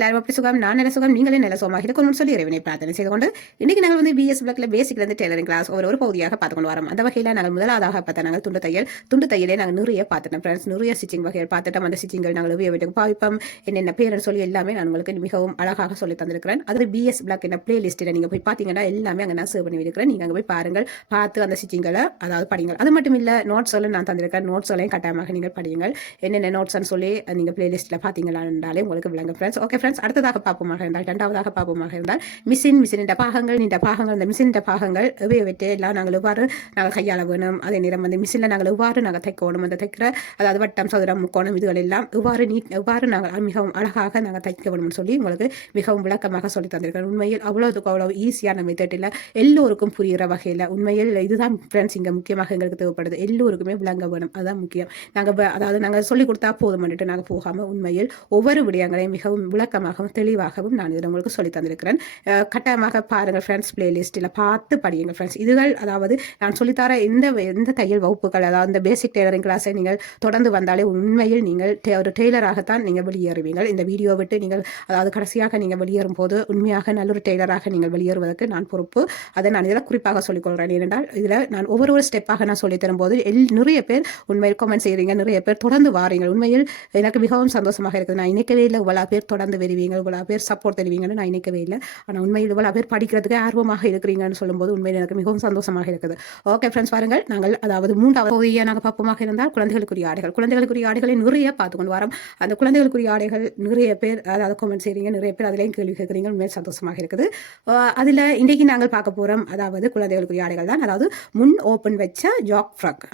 எல்லாரும் அப்படி சுகம், நான் நல்ல சுகம், நீங்களே நல்ல சுகமாக இருக்கணும்னு சொல்லி இறைவனை பிரார்த்தனை செய்து கொண்டு இன்னைக்கு நாங்கள் வந்து பிஎஸ் பிளாக்ல பேசிக்ல இருந்து டெய்லரிங் கிளாஸ் ஒரு பகுதியாக பார்த்துக்கொண்டு வரோம். அந்த வகையில் நாங்கள் முதலாவதாக பார்த்தா நாங்கள் துண்டு தையலே நாங்கள் நிறைய பார்த்துட்டோம் ஃப்ரெண்ட்ஸ். நிறைய ஸ்டிச்சிங் வகைகள் பார்த்துட்டோம். அந்த ஸ்டிச்சிங்கள் நாங்கள் வீட்டுக்கு பாவிப்போம், என்னென்ன பேர்னு சொல்லி எல்லாமே நான் உங்களுக்கு மிகவும் அழகாக சொல்லி தந்திருக்கிறேன். அது பிஎஸ் பிளாக் என்ன பிளேலிஸ்ட்டில் நீங்கள் போய் பார்த்தீங்கன்னா எல்லாமே அங்கே நான் சேவ் பண்ணி இருக்கிறேன். நீங்கள் அங்கே போய் பாருங்கள், பார்த்து அந்த ஸ்டிச்சிங்களை அதாவது படிங்கள். அது மட்டும் இல்லை, நோட்ஸ் எல்லாம் நான் தந்திருக்கேன். நோட்ஸ்களையும் கட்டாயமாக நீங்கள் படியுங்கள். என்னென்ன நோட்ஸ்ன்னு சொல்லி நீங்கள் பிளேலிஸ்ட்டில் பார்த்தீங்களா என்றாலே உங்களுக்கு விளங்கும் ஃப்ரெண்ட்ஸ். ஓகே ஃப்ரெண்ட்ஸ், அடுத்ததாக பார்ப்போமாக இருந்தால் இரண்டாவதாக பார்ப்போமாக இருந்தால் மிஷின் பாகங்கள் இந்த மிஷின் பாகங்கள் வெற்றி எல்லாம் நாங்கள் எவ்வாறு நாங்கள் கையாள வேணும், அதே நேரம் வந்து மிஷினில் நாங்கள் எவ்வாறு நாங்கள் தைக்கணும், அந்த தைக்கிற அதாவது வட்டம் சதுரம் முக்கோணம் இதுகள் எல்லாம் எவ்வாறு நாங்கள் மிகவும் அழகாக நாங்கள் தைக்க வேணும்னு சொல்லி உங்களுக்கு மிகவும் விளக்கமாக சொல்லி தந்திருக்கிறேன். உண்மையில் அவ்வளோதுக்கு அவ்வளோ ஈஸியான மெத்தடில் எல்லோருக்கும் புரிகிற வகையில் உண்மையில் இதுதான் ஃப்ரெண்ட்ஸ் இங்கே முக்கியமாக எங்களுக்கு தேவைப்படுது. எல்லோருக்குமே விளங்க வேணும், அதுதான் முக்கியம். நாங்கள் சொல்லிக் கொடுத்தா போதும் பண்ணிட்டு நாங்கள் போகாமல் உண்மையில் ஒவ்வொரு விடயங்களையும் மிகவும் விளக்கமாகவும் தெளிவாகவும் நான் இதில் உங்களுக்கு சொல்லி தந்திருக்கிறேன். கட்டாயமாக பாருங்கள் ஃப்ரெண்ட்ஸ், பிளேலிஸ்ட்டில் பார்த்து படியுங்கள் ஃப்ரெண்ட்ஸ். இதுகள் அதாவது நான் சொல்லித்தர இந்த தையல் வகுப்புகள், அதாவது இந்த பேசிக் டெய்லரிங் கிளாஸை நீங்கள் தொடர்ந்து வந்தாலே உண்மையில் நீங்கள் ஒரு டெய்லராகத்தான் நீங்கள் வெளியேறுவீங்கள். இந்த வீடியோ விட்டு நீங்கள் அதாவது கடைசியாக நீங்கள் வெளியேறும் போது உண்மையாக நல்ல ஒரு டெய்லராக நீங்கள் வெளியேறுவதற்கு நான் பொறுப்பு. அதை நான் இதில் குறிப்பாக சொல்லிக்கொள்கிறேன். ஏனென்றால் இதில் நான் ஒவ்வொரு ஸ்டெப்பாக நான் சொல்லி தரும்போது நிறைய பேர் உண்மையில் கமெண்ட் செய்கிறீங்க, நிறைய பேர் தொடர்ந்து வாரீங்க. உண்மையில் எனக்கு மிகவும் சந்தோஷமாக இருக்குது. நான் நினைக்கவே இல்லை இவ்வளோ பேர் தொடர்ந்து வருவீங்க, இவ்வளோ பேர் சப்போர்ட் தருவீங்கன்னு நான் நினைக்கவே இல்லை. ஆனால் உண்மையில் இவ்வளோ பேர் படிக்கிறதுக்கு ஆர்வமாக இருக்கிறீங்கன்னு சொல்லும்போது உண்மையில் எனக்கு மிகவும் சந்தோஷமாக இருக்குது. ஓகே ஃப்ரெண்ட்ஸ், பாருங்கள், நாங்கள் அதாவது மூன்றாவது பகுதியை நாங்கள் பார்ப்போமாக இருந்தால் குழந்தைகளுக்குரிய ஆடைகளை நிறைய பார்த்துக்கொண்டு வரோம். அந்த குழந்தைகளுக்குரிய ஆடைகள் நிறைய பேர் அதாவது கமெண்ட் செய்கிறீங்க, நிறைய பேர் அதிலையும் கேள்வி கேட்குறீங்க. உண்மையில் சந்தோஷமாக இருக்குது. அதில் இன்றைக்கு நாங்கள் பார்க்க போகிறோம் அதாவது குழந்தைகளுக்குரிய ஆடைகள் தான். அதாவது முன் ஓப்பன் வச்ச ஜாக் ஃப்ராக்,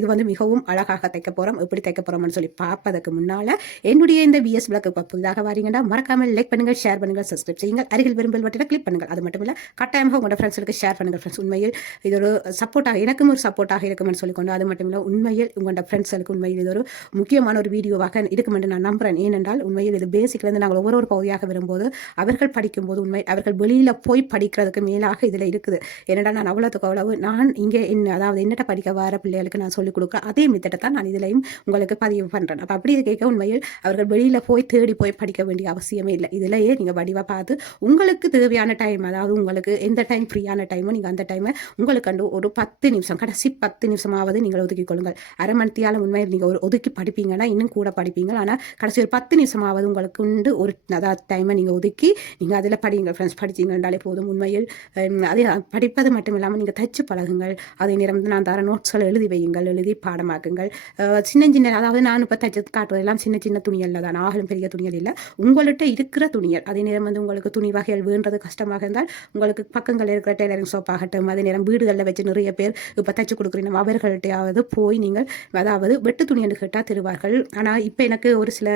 இது வந்து மிகவும் அழகாக தைக்க போகிறோம். எப்படி தைக்க போகிறோம்னு சொல்லி பார்ப்பதற்கு முன்னால் என்னுடைய இந்த பிஎஸ் பிளாக் புதிதாக வாரீங்கன்னா மறக்காமல் லைக் பண்ணுங்கள், ஷேர் பண்ணுங்கள், சப்ஸ்கிரைப் செய்யுங்கள், அருகில் விரும்பல் பட்டனை கிளிக் பண்ணுங்கள். அது மட்டும் இல்லை, கட்டாயமாக உங்களோட ஃப்ரெண்ட்ஸுக்கு ஷேர் பண்ணுங்கள் ஃப்ரெண்ட்ஸ். உண்மையில் இது ஒரு சப்போர்ட்டாக எனக்கும் ஒரு சப்போர்ட்டாக இருக்குமென்னு சொல்லிக்கொண்டு, அது மட்டும் இல்லை உண்மையில் உங்களோட ஃப்ரெண்ட்ஸுக்கு உண்மையில் இது ஒரு முக்கியமான ஒரு வீடியோவாக இருக்கும் என்று நான் நம்புகிறேன். ஏனென்றால் உண்மையில் இது பேசிக்லேருந்து நாங்கள் ஒவ்வொரு பகுதியாக வரும்போது அவர்கள் படிக்கும்போது உண்மை அவர்கள் வெளியில் போய் படிக்கிறதுக்கு மேலாக இதில் இருக்குது. ஏனென்றால் நான் அவ்வளோத்துக்கு அவ்வளவு நான் இங்கே அதாவது என்னட்ட படிக்க வர பிள்ளைகளுக்கு நான் சொல்லிக் கொடுக்குறேன். அதே மெத்தடை தான் நான் இதிலையும் உங்களுக்கு பதிவு பண்ணுறேன். அப்போ அப்படி கேட்க உண்மையில் அவர்கள் வெளியில் போய் தேடி போய் படிக்க வேண்டிய அவசியமே இல்லை. இதிலேயே நீங்கள் வடிவாக பார்த்து உங்களுக்கு தேவையான டைம், அதாவது உங்களுக்கு எந்த டைம் ஃப்ரீயான டைமோ நீங்கள் அந்த டைமை உங்களுக்கு கண்டு ஒரு 10 நிமிஷம், கடைசி 10 நிமிஷமாவது நீங்கள் ஒதுக்கி கொள்ளுங்கள். அரை மணித்தியால் உண்மையில் நீங்கள் ஒரு ஒதுக்கி படிப்பீங்கன்னா இன்னும் கூட படிப்பீங்க. ஆனால் கடைசி ஒரு 10 நிமிஷமாவது உங்களுக்கு உண்டு ஒரு அதாவது டைமை நீங்கள் ஒதுக்கி நீங்கள் அதில் படிங்க ஃப்ரெண்ட்ஸ். படிச்சிங்கன்றாலே போதும். உண்மையில் அதை படிப்பது மட்டும் இல்லாமல் நீங்கள் தைச்சு பழகுங்கள். அதே நேரம் நான் தர நோட்ஸ்களை எழுதி வையுங்கள், எழுதி பாடமாக்குங்கள். சின்ன அதாவது நான் இப்போ தைச்சு காட்டுவதெல்லாம் சின்ன துணியல்ல தான், ஆகலும் பெரிய துணியல் இல்லை, உங்கள்கிட்ட இருக்கிற துணியல். அதே நேரம் வந்து உங்களுக்கு துணி வகைகள் வேண்டது கஷ்டமாக இருந்தால் உங்களுக்கு பக்கங்களில் இருக்கிற டெய்லரிங் ஷாப் ஆகட்டும், அதே நேரம் வீடுகளில் வச்சு நிறைய பேர் இப்போ தைச்சு கொடுக்குறீங்க, அவர்கள்ட்டையாவது போய் நீங்கள் அதாவது வெட்டு துணி என்று கேட்டால் தருவார்கள். ஆனால் இப்போ எனக்கு ஒரு சில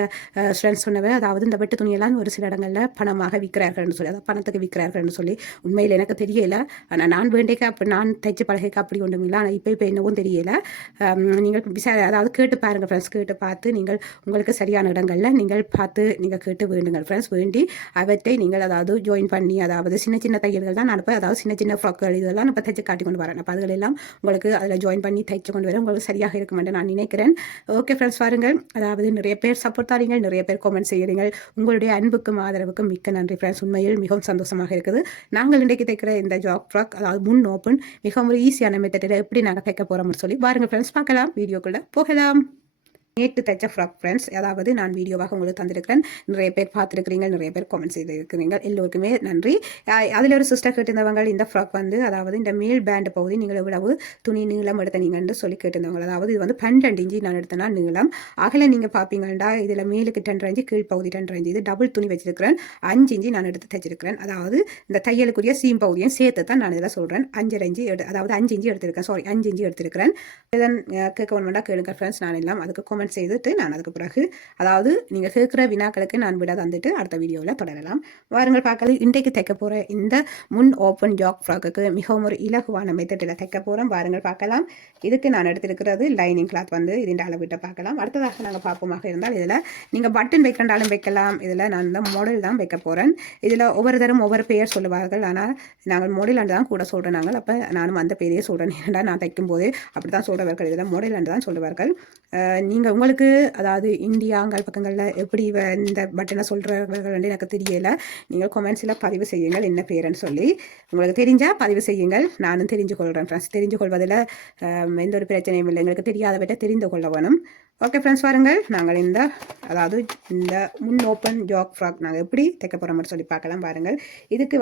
ஸ்டூடெண்ட்ஸ் சொன்னவை அதாவது இந்த வெட்டு துணியெல்லாம் ஒரு சில இடங்களில் பணமாக விற்கிறார்கள்னு சொல்லி, அதாவது பணத்துக்கு விற்கிறார்கள்னு சொல்லி உண்மையில் எனக்கு தெரியலை. ஆனால் நான் வேண்டிக்க அப்போ நான் தைச்சு பழகைக்கு அப்படி ஒன்றும் இல்லை. ஆனால் இப்போ என்னவும் தெரியலை. நீங்கள் அதாவது கேட்டு பாருங்கள் ஃப்ரெண்ட்ஸ். கேட்டு பார்த்து நீங்கள் உங்களுக்கு சரியான இடங்களில் நீங்கள் பார்த்து நீங்கள் கேட்டு வேண்டுங்கள் ஃப்ரெண்ட்ஸ். வேண்டி அவற்றை நீங்கள் அதாவது ஜாயின் பண்ணி அதாவது சின்ன தையல்கள் தான் நான் இப்போ அதாவது சின்ன ஃப்ராக்குகள் இதெல்லாம் இப்போ தைச்சு காட்டி கொண்டு வரேன். அப்போ அதுகளெல்லாம் உங்களுக்கு அதில் ஜாயின் பண்ணி தைச்சு கொண்டு வர உங்களுக்கு சரியாக இருக்கும் என்று நான் நினைக்கிறேன். ஓகே ஃப்ரெண்ட்ஸ், பாருங்கள், அதாவது நிறைய பேர் சப்போர்ட் தாரீங்க, நிறைய பேர் கமெண்ட் செய்கிறீங்க. உங்களுடைய அன்புக்கும் ஆதரவுக்கும் மிக்க நன்றி ஃப்ரெண்ட்ஸ். உண்மையில் மிகவும் சந்தோஷமாக இருக்குது. நாங்கள் இன்றைக்கு தைக்கிற இந்த ஜாக் ஃப்ராக் அதாவது முன் ஓப்பன் மிகவும் ஒரு ஈஸியான மெத்தடில் எப்படி நாங்கள் தைக்க போகிறோம்னு சொல்லி பாருங்கள் ஃப்ரெண்ட்ஸ். பார்க்கலாம், வீடியோக்குள்ளே போகலாம். நேற்று தைச்ச ஃப்ராக் ஃப்ரெண்ட்ஸ், அதாவது நான் வீடியோவாக உங்களுக்கு தந்திருக்கிறேன். நிறைய பேர் பார்த்துருக்கிறீங்க, நிறைய பேர் கமெண்ட் செய்திருக்கிறீங்க. எல்லோருக்குமே நன்றி. அதில் ஒரு சிஸ்டர் கேட்டிருந்தவங்க இந்த ஃப்ராக் வந்து அதாவது இந்த மேல் பேண்ட் பகுதி நீங்கள் எவ்வளவு துணி நீளம் எடுத்தீங்கன்னு சொல்லி கேட்டிருந்தவங்க. அதாவது இது வந்து 12 இன்ச்சு நான் எடுத்தேன்னா நீளம். அகல நீங்கள் பார்ப்பீங்கன்னா இதில் மேலுக்கு 10 இன்ச்சு, கீழ் பகுதி 10 இன்ச்சு. இது டபுள் துணி வச்சிருக்கிறேன். 5 இன்ச்சு நான் எடுத்து தைச்சிருக்கிறேன். அதாவது இந்த தையலுக்குரிய சீம் பகுதியும் சேர்த்து தான் நான் இதில் சொல்கிறேன். 5 இன்ச்சு அதாவது 5 இன்ச்சு எடுத்திருக்கேன். 5 இன்ச்சு எடுத்திருக்கிறேன். இதன் கேட்க வேண்டாம் கேளுங்க ஃப்ரெண்ட்ஸ். நான் எல்லாம் அதுக்கு செய்துட்டு நான் அதுக்கு பிறகு அதாவது நீங்கள் கேட்குற வினாக்களுக்கு நான் விட தந்துட்டு அடுத்த வீடியோவில் தொடரலாம். வாருங்கள் பார்க்கலாம். இன்றைக்கு தைக்க போகிற இந்த முன் ஓப்பன் ஜாக் ஃப்ராக்குக்கு மிகவும் ஒரு இலகுவான மெத்தடில் தைக்க போகிறோம். வாருங்கள் பார்க்கலாம். இதுக்கு நான் எடுத்திருக்கிறது லைனிங் கிளாத் வந்து இதுன்ற அளவிட்ட பார்க்கலாம். அடுத்ததாக நாங்கள் பார்ப்போமாக இருந்தால் இதில் நீங்கள் பட்டன் வைக்கின்றாலும் வைக்கலாம். இதில் நான் இந்த மாடல் தான் வைக்க போகிறேன். இதில் ஒவ்வொரு தரம் ஒவ்வொரு பெயர் சொல்லுவார்கள். ஆனால் நாங்கள் மாடல் அண்டு தான் கூட சொல்கிறேன். நாங்கள் அப்போ நானும் அந்த பெயரையே சொல்கிறேன். ஏன்னா நான் தைக்கும் போதே அப்படி தான் சொல்கிறவர்கள் இதில் மாடல் அண்டு தான் சொல்லுவார்கள். நீங்கள் உங்களுக்கு அதாவது இந்தியாங்கள் பக்கங்களில் எப்படி இந்த பட்டனை சொல்கிறவர்கள் வந்து எனக்கு தெரியலை. நீங்கள் கொமெண்ட்ஸில் பதிவு செய்யுங்கள் என்ன பேருன்னு சொல்லி. உங்களுக்கு தெரிஞ்சால் பதிவு செய்யுங்கள், நானும் தெரிஞ்சு கொள்கிறேன் ஃப்ரெண்ட்ஸ். தெரிஞ்சு கொள்வதில் எந்த ஒரு பிரச்சனையும் இல்லை. எங்களுக்கு தெரியாதவற்றை தெரிந்து கொள்ள வேணும். ஓகே ஃப்ரெண்ட்ஸ், பாருங்கள் நாங்கள் அதாவது இந்த முன் ஓப்பன் ஜோக் ஃப்ராக் நாங்கள் எப்படி தைக்க போகிறோம்னு சொல்லி பார்க்கலாம். பாருங்கள், இதுக்கு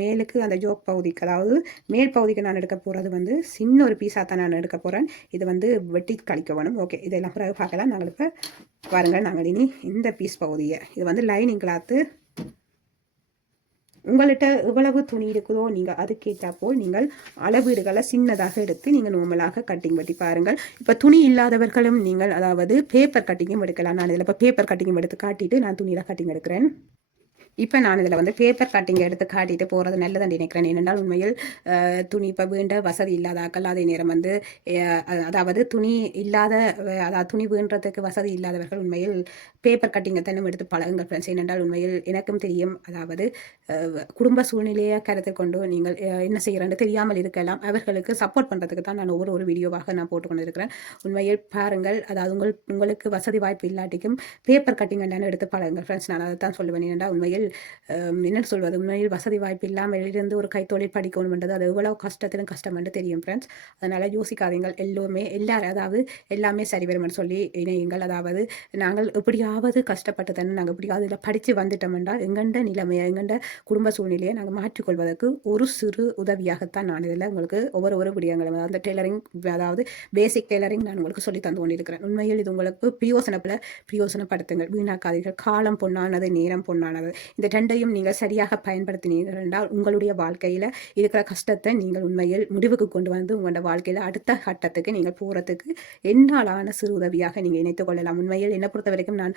மேலுக்கு அந்த ஜோக் பகுதிக்கு, அதாவது மேல் பகுதிக்கு நான் எடுக்க போகிறது வந்து சின்ன ஒரு பீஸாக தான் நான் எடுக்க போகிறேன். இது வந்து வெட்டி கழிக்க வேணும். ஓகே, இதெல்லாம் பிறகு பார்க்கலாம். நாங்கள் இப்போ பாருங்கள், நாங்கள் இனி இந்த பீஸ் பகுதியை, இது வந்து லைனிங் கிளாத்து. உங்கள்கிட்ட எவ்வளவு துணி இருக்குதோ நீங்கள் அதுக்கேற்ற போல் நீங்கள் அளவீடுகளை சின்னதாக எடுத்து நீங்கள் நார்மலாக கட்டிங் வெட்டி பாருங்கள். இப்போ துணி இல்லாதவர்களும் நீங்கள் அதாவது பேப்பர் கட்டிங்கும் எடுக்கலாம். நான் இதில் இப்போ பேப்பர் கட்டிங்கும் எடுத்து காட்டிட்டு நான் துணியில் கட்டிங் எடுக்கிறேன். இப்போ நான் இதில் வந்து பேப்பர் கட்டிங் எடுத்து காட்டிட்டு போகிறது நல்லதுன்னு நினைக்கிறேன். ஏனென்றால் உண்மையில் துணி இப்போ வேண்ட வசதி இல்லாதாக்கள், அதே நேரம் வந்து அதாவது துணி இல்லாத, அதாவது துணி வேண்டுறதுக்கு வசதி இல்லாதவர்கள் உண்மையில் பேப்பர் கட்டிங்கை தானே எடுத்து பழகுங்கள் ஃப்ரெண்ட்ஸ். ஏனென்றால் உண்மையில் எனக்கும் தெரியும், அதாவது குடும்ப சூழ்நிலையை கருத்தில் கொண்டு நீங்கள் என்ன செய்கிறேன்னு தெரியாமல் இருக்கலாம். அவர்களுக்கு சப்போர்ட் பண்ணுறதுக்கு தான் நான் ஒவ்வொரு வீடியோவாக நான் போட்டுக்கொண்டு இருக்கிறேன். உண்மையில் பாருங்கள், அதாவது உங்களுக்கு வசதி வாய்ப்பு இல்லாட்டிக்கும் பேப்பர் கட்டிங் என்னென்னு எடுத்து பழகுங்கள் ஃப்ரெண்ட்ஸ். நான் அதை தான் சொல்லுவேன். ஏனென்றால் உண்மையில் என்ன சொல்வது, உண்மையில் வசதி வாய்ப்பு இல்லாமல் இருந்து ஒரு கைத்தொழில் படிக்கணும்ன்றது அது எவ்வளோ கஷ்டத்திலும் கஷ்டம் என்று தெரியும் ஃப்ரெண்ட்ஸ். அதனால் யோசிக்காதீங்கள், எல்லாரும் அதாவது எல்லாமே சரி வரும்னு சொல்லி இணையுங்கள். அதாவது நாங்கள் எப்படியாவது கஷ்டப்பட்டு தானே நாங்கள் எப்படியாவது இதில் படித்து வந்துட்டோம் என்றால் எங்கண்ட நிலைமையை, எங்கண்ட குடும்ப சூழ்நிலையை நாங்கள் மாற்றிக்கொள்வதற்கு ஒரு சிறு உதவியாகத்தான் நான் இதில் உங்களுக்கு ஒவ்வொரு விடயங்களும், அதாவது டெய்லரிங், அதாவது பேசிக் டெய்லரிங் நான் உங்களுக்கு சொல்லி தந்து கொண்டிருக்கிறேன். உண்மையில் இது உங்களுக்கு பிரயோசனப்படுத்துங்கள், வீணாக்காதீர்கள். காலம் பொன்னானது, நேரம் பொன்னானது. இந்த ரெண்டையும் நீங்கள் சரியாக பயன்படுத்தினீர்கள் என்றால் உங்களுடைய வாழ்க்கையில் இருக்கிற கஷ்டத்தை நீங்கள் உண்மையில் முடிவுக்கு கொண்டு வந்து உங்களோட வாழ்க்கையில் அடுத்த கட்டத்துக்கு நீங்கள் போகிறதுக்கு என்னாலான சிறு உதவியாக நீங்கள் இணைத்துக் கொள்ளலாம். உண்மையில் என்னை பொறுத்த வரைக்கும் நான்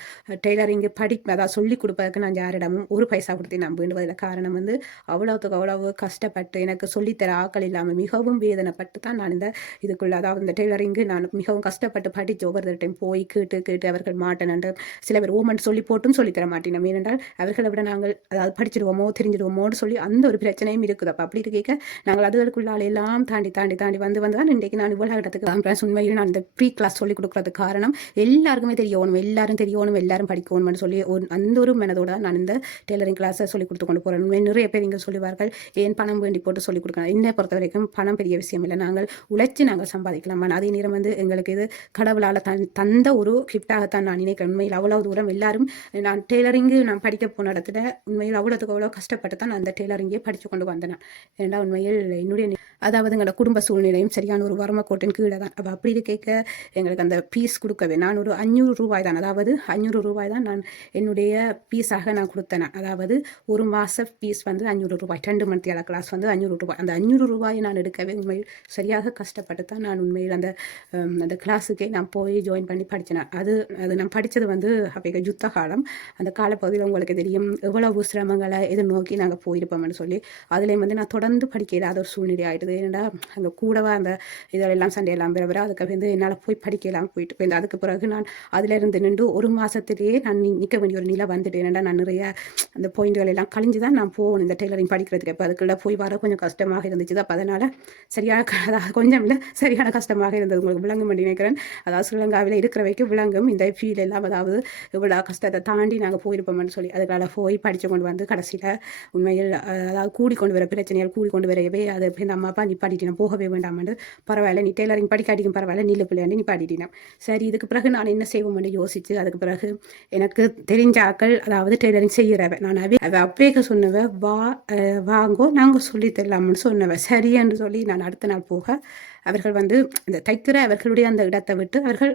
டெய்லரிங்கு அதாவது சொல்லிக் கொடுப்பதற்கு நான் யாரிடமும் ஒரு பைசா கொடுத்து நான் வேண்டுவதில் காரணம் வந்து அவ்வளவுக்கு அவ்வளவு கஷ்டப்பட்டு எனக்கு சொல்லித்தர ஆக்கள் இல்லாமல் மிகவும் வேதனைப்பட்டு தான் நான் இதுக்குள்ள, அதாவது இந்த டெய்லரிங்கு நான் மிகவும் கஷ்டப்பட்டு படித்து ஒவ்வொரு டைம் போய் கேட்டு அவர்கள் மாட்டேன் என்று சில பேர் ஓமன் சொல்லி போட்டும் சொல்லித்தர மாட்டேன். ஏனென்றால் அவர்களை விட நாங்கள் அதாவது படிச்சிடுவோமோ தெரிஞ்சிடுவோமோன்னு சொல்லி அந்த ஒரு பிரச்சனையும் இருக்குது. அப்போ அப்படி இருக்க நாங்கள் அதுகளுக்குள்ளால எல்லாம் தாண்டி வந்து தான் இன்றைக்கு நான் இவ்வளோ இடத்துக்கு தான். உண்மையில் நான் இந்த ப்ரீ கிளாஸ் சொல்லிக் கொடுக்குறதுக்கு காரணம் எல்லாருக்குமே தெரியணும், எல்லாரும் படிக்கணும்னு சொல்லி அந்த ஒரு மனதோடு தான் நான் இந்த டெய்லரிங் கிளாஸை சொல்லிக் கொடுத்து கொண்டு போகிறேன். உண்மை நிறைய பேர் இங்கே சொல்லுவார்கள், ஏன் பணம் வேண்டி போட்டு சொல்லிக் கொடுக்கணும். என்னை பொறுத்த வரைக்கும் பணம் பெரிய விஷயம் இல்லை, நாங்கள் உழைச்சி நாங்கள் சம்பாதிக்கலாம். அதே நேரம் வந்து எங்களுக்கு இது கடவுளால் தந்த ஒரு கிஃப்டாகத்தான் நான் நினைக்கிறேன். உண்மையில் அவ்வளோ தூரம் எல்லாரும் நான் டெய்லரிங்கு நான் படிக்க போன இடத்துல உண்மையில் அவ்வளோத்துக்கு அவ்வளோ கஷ்டப்பட்டு தான் நான் அந்த டெய்லரிங்கே படித்து கொண்டு வந்தேன். ஏன்னா உண்மையில் என்னுடைய அதாவது எங்களோட குடும்ப சூழ்நிலையும் சரியான ஒரு வறுமை கோட்டின் கீழே தான். அப்போ அப்படி கேட்க எங்களுக்கு அந்த பீஸ் கொடுக்கவே நான் ஒரு 500 ரூபாய் தான், அதாவது 500 ரூபாய் தான் நான் என்னுடைய பீஸாக நான் கொடுத்தேன். அதாவது ஒரு மாத பீஸ் வந்து 500 ரூபாய், 2 மணி நேர கிளாஸ் வந்து 500 ரூபாய். அந்த 500 ரூபாயை நான் எடுக்கவே உண்மையில் சரியாக கஷ்டப்பட்டு தான் நான் உண்மையில் அந்த கிளாஸுக்கே நான் போய் ஜாயின் பண்ணி படித்தேன். அது நான் படித்தது வந்து அப்போ யுத்த காலம். அந்த காலப்பகுதியில் உங்களுக்கு தெரியும் எவ்வளவு சிரமங்களை எதிர்நோக்கி நாங்கள் போயிருப்போம்னு சொல்லி. அதுலேயும் வந்து நான் தொடர்ந்து படிக்க இல்லாத ஒரு சூழ்நிலை ஆகிடுது. ஏன்னா அந்த கூடவா அந்த இதெல்லாம் சண்டையெல்லாம் பெற அதுக்கு வந்து என்னால் போய் படிக்கலாம் போயிட்டு போய் அதுக்கு பிறகு நான் அதிலிருந்து நின்று ஒரு மாதத்திலேயே நான் நிற்க வேண்டிய ஒரு நிலை வந்துட்டு. ஏன்னா நான் நிறைய அந்த பாயிண்ட்கள் எல்லாம் கழிஞ்சு தான் நான் போகணும் இந்த டெய்லரிங் படிக்கிறதுக்கு. இப்போ அதுக்குள்ளே போய் வர கொஞ்சம் கஷ்டமாக இருந்துச்சு. அப்போ அதனால் கொஞ்சம் இல்லை சரியான கஷ்டமாக இருந்தது. உங்களுக்கு விளங்கும் பண்ணி நினைக்கிறேன். அதாவது ஸ்ரீலங்காவில் இருக்கிற வரைக்கும் விளங்கும் இந்த ஃபீல் எல்லாம். அதாவது இவ்வளோ கஷ்டத்தை தாண்டி நாங்கள் போயிருப்போம்னு சொல்லி அதுக்காக போய் படித்து கொண்டு வந்து கடைசியில் உண்மையில் அதாவது கூடி கொண்டு வர பிரச்சனைகள் கூடி கொண்டு வரவே அது இந்த அம்மா அப்பா நிப்பாட்டிட்டேன், போகவே வேண்டாம்னு. பரவாயில்ல நீ டெய்லரிங் படிக்காட்டிக்கும் பரவாயில்ல, நீல பிள்ளையாண்டு நிப்பாட்டிட்டேன். சரி இதுக்கு பிறகு நான் என்ன செய்வோம்னு யோசித்து அதுக்கு பிறகு எனக்கு தெரிஞ்ச ஆக்கள் அதாவது டெய்லரிங் செய்கிறவ நான் அப்பேக்க சொன்னவ வாங்கோ நாங்கள் சொல்லி தரலாம்னு சொன்னவ சரி என்று சொல்லி நான் அடுத்த நாள் போக அவர்கள் வந்து இந்த தைக்கிற அவர்களுடைய அந்த இடத்தை விட்டு அவர்கள்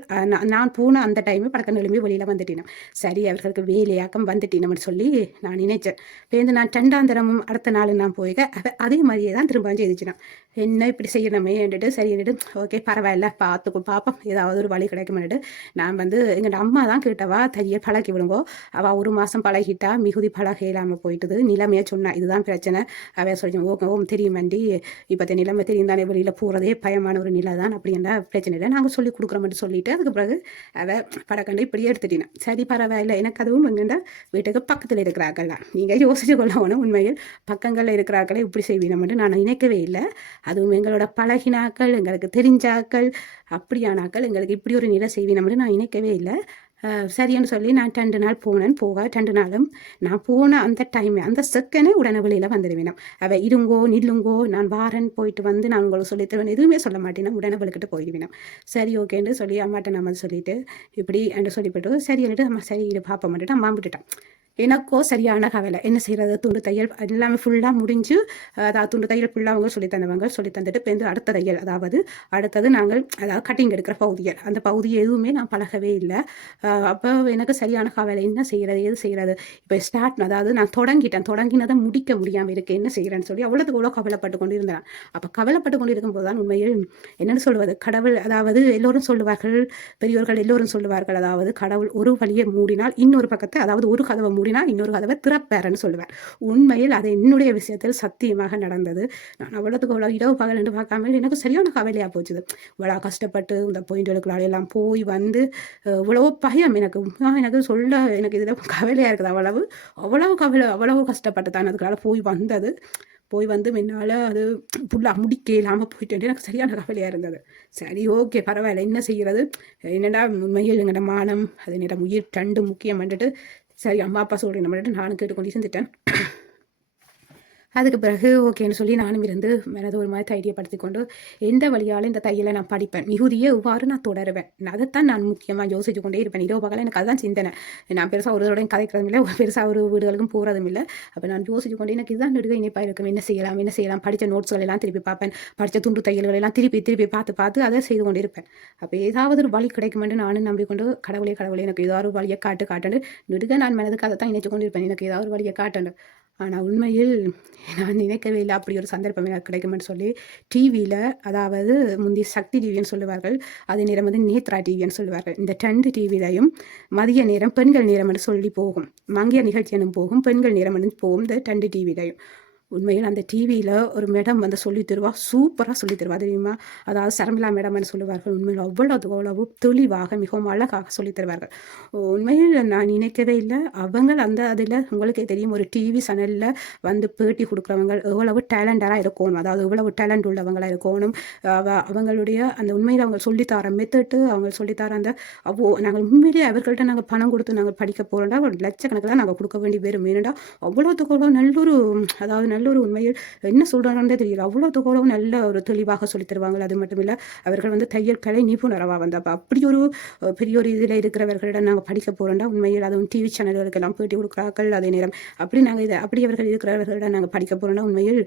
நான் போன அந்த டைமு படக்கம் எழும்பி வெளியில் வந்துட்டேன். சரி அவர்களுக்கு வேலையாக்கம் வந்துட்டேன்னு சொல்லி நான் நினைச்சேன். இப்போ நான் 2ஆம் தரமும் அடுத்த நாள் நான் போய்க அதே மாதிரியே தான் திரும்ப செய்திச்சினேன். என்ன இப்படி செய்யணுமே என்றுட்டு சரி என்னட்டு ஓகே பரவாயில்ல பார்ப்போம் ஏதாவது ஒரு வழி கிடைக்கும்னுட்டு நான் வந்து எங்கள் அம்மா தான் கேட்டவா தைய பழகி விடுங்கோ. அவள் 1 மாதம் பழகிட்டா மிகுதி பழக இல்லாமல் போயிட்டுது. நிலைமையை சொன்னா இதுதான் பிரச்சனை. அவள் சொல்லி ஓம் தெரியுமாண்டி இப்போ நிலைமை தெரியும் தானே, வெளியில் போகிறதே பயமான ஒரு நிலை தான், அப்படின்னா பிரச்சனை இல்லை நாங்கள் சொல்லி கொடுக்குறோம்னு சொல்லிட்டு அதுக்கு பிறகு அவள் படக்கண்டு இப்படியே எடுத்துட்டினேன். சரி பரவாயில்ல எனக்கு அதுவும் எங்கேண்டா வீட்டுக்கு பக்கத்தில் இருக்க இருக்கிறார்கள் தான். நீங்கள் யோசிச்சு கொள்ளணும், உண்மையில் பக்கங்களில் இருக்கிறாக்களை இப்படி செய்வீனம்னு நான் நினைக்கவே இல்லை. அதுவும் எங்களோட பழகினாக்கள், எங்களுக்கு தெரிஞ்சாக்கள், அப்படியானாக்கள் எங்களுக்கு இப்படி ஒரு நிலை செய்வீனம்னு நான் நினைக்கவே இல்லை. சரின்னு சொல்லி நான் 2 நாள் போனேன். 2 நாளும் நான் போன அந்த டைம் அந்த செகண்டே உடனே வெளியில் வந்துடுவேன். அவள் இருங்கோ நில்லுங்கோ நான் வாரன் போயிட்டு வந்து நான் உங்களுக்கு சொல்லி தருவேன், எதுவுமே சொல்ல மாட்டேன், உடனே விளக்கிட்டு போயிடுவேன். சரி ஓகேன்னு சொல்லி அம்மாட்ட நம்ம சொல்லிட்டு இப்படி என்று சொல்லிவிட்டு சரி என்னட்டு அம்மா சரி இது பார்ப்ப மாட்டேன் அம்மா விட்டுட்டான். எனக்கோ சரியான கவலை, என்ன செய்கிறது, துண்டு தையல் எல்லாமே ஃபுல்லாக முடிஞ்சு, அதாவது துண்டு தையல் ஃபுல்லாக அவங்க சொல்லி தந்தவங்க சொல்லி தந்துட்டு இப்போ அடுத்த தையல், அதாவது அடுத்தது நாங்கள் அதாவது கட்டிங் எடுக்கிற பகுதிகள், அந்த பகுதி எதுவுமே நான் பழகவே இல்லை. அப்போ எனக்கு சரியான கவலை, என்ன செய்கிறது எது செய்கிறது. இப்போ அதாவது நான் தொடங்கினதை முடிக்க முடியாமல் இருக்கு, என்ன செய்கிறேன்னு சொல்லி அவ்வளோத்துக்கு அவ்வளோ கவலைப்பட்டு கொண்டு இருந்தேன். அப்போ கவலைப்பட்டு கொண்டு இருக்கும்போது தான் உண்மையில் என்னென்னு சொல்வது, கடவுள் அதாவது எல்லோரும் சொல்லுவார்கள், பெரியோர்கள் எல்லோரும் சொல்லுவார்கள், அதாவது கடவுள் ஒரு வழியை மூடினால் இன்னொரு பக்கத்தை, அதாவது ஒரு கதவை இன்னொரு கதவை திறப்பாருன்னு சொல்லுவேன். உண்மையில் அது என்னுடைய விஷயத்தில் சத்தியமாக நடந்தது. நான் அவ்வளோத்துக்கு அவ்வளோ இரவு பகல் என்று பார்க்காமல் எனக்கு சரியான கவலையாக போச்சுது. இவ்வளோ கஷ்டப்பட்டு இந்த பாயிண்ட்களுக்குள்ள எல்லாம் போய் வந்து இவ்வளோ பயம் எனக்கு சொல்ல எனக்கு இதில் கவலையாக இருக்குது. அவ்வளவு கவலை, அவ்வளவு கஷ்டப்பட்டு தான் அதுக்குள்ளால போய் வந்து முன்னால் அது ஃபுல்லாக முடிக்க இல்லாமல் போயிட்டு எனக்கு சரியான கவலையாக இருந்தது. சரி ஓகே பரவாயில்ல, என்ன செய்கிறது, என்னடா உண்மையில் எங்கள்ட மானம் அது என்னிடம் உயிர் 2 முக்கியம் வந்துட்டு சரி அம்மா அப்பா சொல்கிறேன் நம்மள்ட்ட நானும் கேட்டுக்கொண்டு இருந்துட்டேன். அதுக்கு பிறகு ஓகேன்னு சொல்லி நானும் இருந்து மனது ஒரு மாதிரி தைரியப்படுத்தி கொண்டு எந்த வழியால் இந்த தையலை நான் படிப்பேன், மிகுதியை எவ்வாறு நான் தொடருவேன், அதைத்தான் நான் முக்கியமாக யோசிச்சு கொண்டே இருப்பேன். இரவு பகல எனக்கு அதுதான் சிந்தனை. நான் பெருசாக ஒரு தடவையும் கதைக்கிறதும் இல்லை, பெருசாக ஒரு வீடுகளுக்கும் போகிறதும் இல்லை. அப்போ நான் யோசிச்சு கொண்டே எனக்கு இதுதான் நெடுக இணைப்பாக இருக்கும், என்ன செய்யலாம் படித்த நோட்ஸ்கள் எல்லாம் திருப்பி பார்ப்பேன், படித்த துண்டு தையல்கள் எல்லாம் திருப்பி பார்த்து அதை செய்து கொண்டு இருப்பேன். அப்போ ஏதாவது ஒரு வழி கிடைக்குமென்று நானும் நம்பிக்கொண்டு கடவுளே எனக்கு ஏதாவது ஒரு வழியை காட்டுன்னு நெடுக நான் மனதுக்கு அதை தான் இணைச்சு கொண்டு இருப்பேன், எனக்கு ஏதாவது ஒரு வழியை காட்டுன்னு. ஆனால் உண்மையில் நான் நினைக்கவே இல்லை அப்படி ஒரு சந்தர்ப்பம் எனக்கு கிடைக்குமென்னு சொல்லி டிவியில், அதாவது முந்தைய சக்தி டிவின்னு சொல்லுவார்கள், அதே நேரம் வந்து நேத்ரா டிவின்னு சொல்லுவார்கள். இந்த 2 டிவிலையும் மதிய நேரம் பெண்கள் நேரம் என்று சொல்லி போகும், மங்கிய நிகழ்ச்சியனும் போகும், பெண்கள் நேரம் என்று போகும் இந்த 2 டிவிலையும். உண்மையில் அந்த டிவியில் ஒரு மேடம் வந்து சொல்லி தருவா, சூப்பராக சொல்லி தருவா தெரியுமா, அதாவது சரமிளா மேடம்னு சொல்லுவார்கள். உண்மையில் அவ்வளவு தெளிவாக மிகவும் அழகாக சொல்லி தருவார்கள். உண்மையில் நான் நினைக்கவே இல்லை அவங்க அந்த அதில் உங்களுக்கே தெரியும், ஒரு டிவி சேனலில் வந்து பேட்டி கொடுக்குறவங்க எவ்வளவு டேலண்டாக இருக்கணும், அதாவது எவ்வளவு டேலண்ட் உள்ளவங்களாக இருக்கணும். அவங்களுடைய அந்த உண்மையில் அவங்க சொல்லித்தர மெத்தட்டு, அவங்க சொல்லித்தர அந்த நாங்கள் உண்மையிலேயே அவர்கள்ட்ட நாங்கள் பணம் கொடுத்து நாங்கள் படிக்க போகிறோம்னா ஒரு லட்சக்கணக்கில் நாங்கள் கொடுக்க வேண்டி வரும். ஏன்னா அவ்வளோத்துக்கு நல்லொரு, அதாவது நல்ல ஒரு உண்மையில் என்ன சொல்கிறாங்கன்றே தெரியல, அவ்வளோத்துக்கு நல்ல ஒரு தெளிவாக சொல்லி தருவாங்க. அது மட்டும் இல்லை அவர்கள் வந்து தையல் கலை நிபுணராக வந்தப்போ அப்படி ஒரு பெரிய ஒரு இதில் இருக்கிறவர்களிடம் நாங்கள் படிக்க போகிறோம்னா உண்மையில் அதுவும் டிவி சேனல்களுக்கெல்லாம் பேட்டி கொடுக்குறார்கள். அதே நேரம் அப்படி நாங்கள் அப்படி அவர்கள் இருக்கிறவர்களிடம் நாங்கள் படிக்க போகிறோம்னா உண்மையில்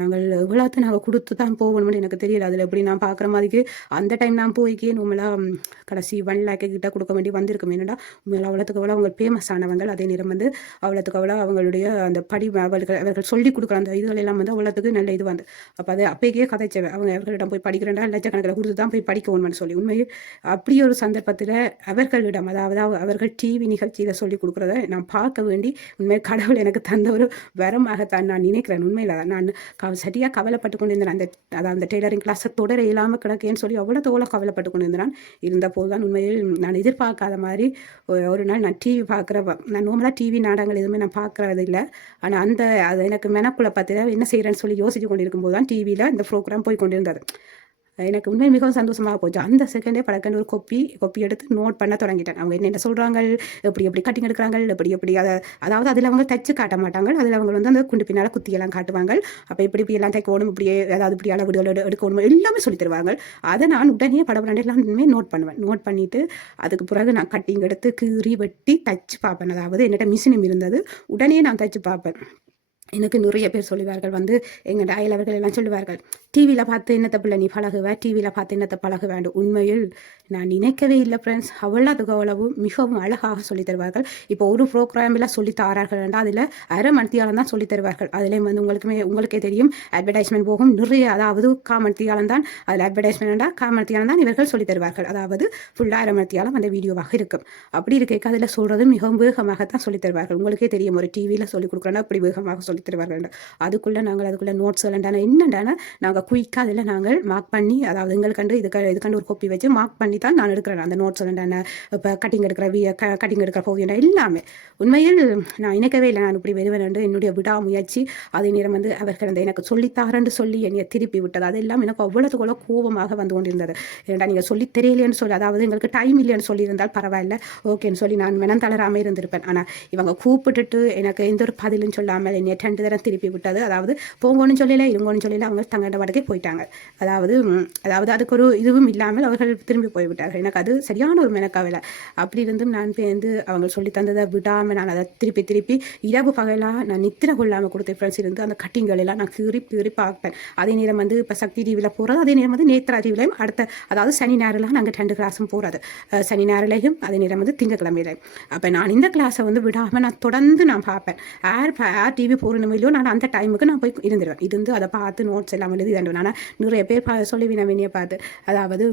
நாங்கள் எவ்வளோத்தை நாங்கள் கொடுத்து தான் போகணும்னு எனக்கு தெரியல. அதில் எப்படி நான் பார்க்குற மாதிரிக்கு அந்த டைம் நான் போய்க்கே நம்மளாம் கடைசி 1 lakh கிட்ட கொடுக்க வேண்டி வந்திருக்கும். என்னடா உண்மையில் அவ்வளோத்துக்கு அவ்வளோ அவங்க ஃபேமஸ் ஆனவங்க. அதே நேரம் வந்து அவ்வளோத்துக்கு அவ்வளோ அவங்களுடைய அந்த அவர்கள் சொல்லி கொடுக்குற அந்த இதுகள் எல்லாம் வந்து அவ்வளோத்துக்கு நல்ல இது வந்து அப்போ அது அப்போக்கே கதைச்சவை அவங்க அவர்களிடம் போய் படிக்கிறேன்டா லட்சக்கணக்கில் கொடுத்து தான் போய் படிக்கணும்னு சொல்லி. உண்மையில் அப்படி ஒரு சந்தர்ப்பத்தில் அவர்களிடம், அதாவது அவர்கள் டிவி நிகழ்ச்சியில் சொல்லி கொடுக்குறத நான் பார்க்க வேண்டி உண்மையில் கடவுள் எனக்கு தந்த ஒரு வரமாகத்தான் நான் நினைக்கிறேன். உண்மையில் நான் சரியாக கவலைப்பட்டு கொண்டு இருந்தேன். அதாவது அந்த டெய்லரிங் கிளாஸை தொடர இல்லாமல் கிடக்கேன்னு சொல்லி அவ்வளோ கவலைப்பட்டு கொண்டு இருந்தேன். இருந்தபோது தான் உண்மையில் நான் எதிர்பார்க்காத மாதிரி ஒரு நாள் நான் டிவி நான் நார்மலாக டிவி நாடகங்கள் எதுவுமே நான் பார்க்குறது இல்லை. ஆனால் அது எனக்கு மெனக்குள்ள பார்த்து என்ன செய்கிறேன்னு சொல்லி யோசிச்சு கொண்டு இருக்கும்போது தான் டிவியில் இந்த ப்ரோக்ராம் போய் கொண்டிருந்தது. எனக்கு உண்மை மிகவும் சந்தோஷமாக போச்சு. அந்த செகண்டே படக்கன்னு ஒரு கொப்பி எடுத்து நோட் பண்ண தொடங்கிட்டேன். அவங்க என்னென்ன சொல்கிறாங்க, எப்படி கட்டிங் எடுக்கிறாங்க, எப்படி அதாவது அதில் அவங்க தச்சு காட்ட மாட்டாங்க, அதில் அவங்க வந்து அந்த குண்டு பின்னால் குத்தியெல்லாம் காட்டுவாங்க. அப்போ இப்படி எல்லாம் தைக்கணும், இப்படியே அதாவது இப்படி அளவுகள் எடுக்கணும் எல்லாமே சொல்லி தருவாங்க. அதை நான் உடனே படம் எல்லாமே நோட் பண்ணுவேன். நோட் பண்ணிவிட்டு அதுக்கு பிறகு நான் கட்டிங் எடுத்து கீறி வெட்டி தச்சு பார்ப்பேன். அதாவது என்னட்ட மிஷினும் இருந்தது, உடனே நான் தச்சு பார்ப்பேன். எனக்கு நிறைய பேர் சொல்லுவார்கள், வந்து எங்கள் அயலவர்கள் எல்லாம் சொல்லுவார்கள், டிவியில் பார்த்து என்னத்தை பிள்ளை நீ பழகுவ, டிவியில் பார்த்து என்னத்தை பழக வேண்டும். உண்மையில் நான் நினைக்கவே இல்லை ஃப்ரெண்ட்ஸ், அவ்வளவு மிகவும் அழகாக சொல்லித் தருவார்கள். இப்போ ஒரு ப்ரோக்ராமில் சொல்லி தாரார்கள் என்றால் அதில் அரை மணித்தியாலம் தான் சொல்லித் தருவார்கள். அதில் வந்து உங்களுக்கே தெரியும் அட்வர்டைஸ்மெண்ட் போகும் நிறைய, அதாவது காமணித்தியாலம் தான் அதில் அட்வர்டைஸ்மெண்ட் என்றால் காமணித்தியாலம் தான் இவர்கள் சொல்லித் தருவார்கள். அதாவது ஃபுல்லாக அரை மணித்தியாலம் அந்த வீடியோவாக இருக்கும். அப்படி இருக்க அதில் சொல்கிறது மிகவும் வேகமாகத்தான் சொல்லித் தருவார்கள். உங்களுக்கே தெரியும், ஒரு டிவியில் சொல்லிக் கொடுக்குறேன்னா அப்படி வேகமாக சொல்லி சொல்லி தருவார்கள். அதுக்குள்ளே நாங்கள் அதுக்குள்ளே நோட்ஸ் இல்லைண்டான என்னண்டான நாங்கள் குயிக்காக அதில் நாங்கள் மார்க் பண்ணி, அதாவது எங்களுக்கண்டு இதுக்கண்டு ஒரு கோப்பி வச்சு மார்க் பண்ணி தான் நான் எடுக்கிறேன் அந்த நோட்ஸ் இல்லைண்டான. இப்போ கட்டிங் எடுக்கிற கட்டிங் எடுக்கிற போவியண்டா எல்லாமே உண்மையில் நான் நினைக்கவே இல்லை நான் இப்படி வருவேன் என்று. என்னுடைய விடாமுயற்சி அதே நேரம் அவர்கள் எனக்கு சொல்லித்தாரன்னு சொல்லி என்னை திருப்பி விட்டது. அதெல்லாம் எனக்கு அவ்வளோத்துக்குள்ள கோபமாக வந்து கொண்டிருந்தது. ஏன்டா நீங்கள் சொல்லி தெரியலையேன்னு சொல்லி, அதாவது எங்களுக்கு டைம் இல்லைன்னு சொல்லியிருந்தால் பரவாயில்ல, ஓகேன்னு சொல்லி நான் தளராமல் இருந்திருப்பேன். ஆனால் இவங்க கூப்பிட்டுட்டு எனக்கு எந்த ஒரு பதிலும் சொல்லாமல் என்னை 2 தரம் திருப்பி விட்டது. அதாவது போங்கன்னு சொல்லல, இருங்கன்னு சொல்லல, அவங்க தங்கண்ட வடக்கே போயிட்டாங்க. அதாவது அதுக்கு ஒரு இதுவும் இல்லாமல் அவர்கள் திரும்பி போய்விட்டார்கள். எனக்கு அது சரியான ஒரு மெனக்காவில்லை. அப்படி இருந்தும் நான் பேருந்து அவங்க சொல்லி தந்ததை விடாமல் நான் அதை திருப்பி இரவு பகலாக நான் நித்திர கொள்ளாமல் கொடுத்த ஃப்ரெண்ட்ஸ் இருந்து அந்த கட்டிங்கள் எல்லாம் நான் கீறி பார்ப்பேன். அதே நேரம் இப்போ சக்தி டிவியில் போகிறது, அதே நேரம் நேத்ரா டிவிலையும் அடுத்த, அதாவது சனி நேரில் நாங்கள் 2 கிளாஸும் போகிறது. சனி நேரிலையும் அதே நேரம் திங்கக்கிழமையிலையும். அப்போ நான் இந்த கிளாஸை விடாமல் நான் தொடர்ந்து நான் பார்ப்பேன். ஏர் டிவி போகணும் இல்லையோ நான் அந்த டைமுக்கு நான் போய் இருந்துருவேன். இருந்து அதை பார்த்து நோட்ஸ் எல்லாம் எழுதி தண்டுவேன். ஆனால் நிறைய பேர் சொல்லுவீங்க வெளியே பார்த்து, அதாவது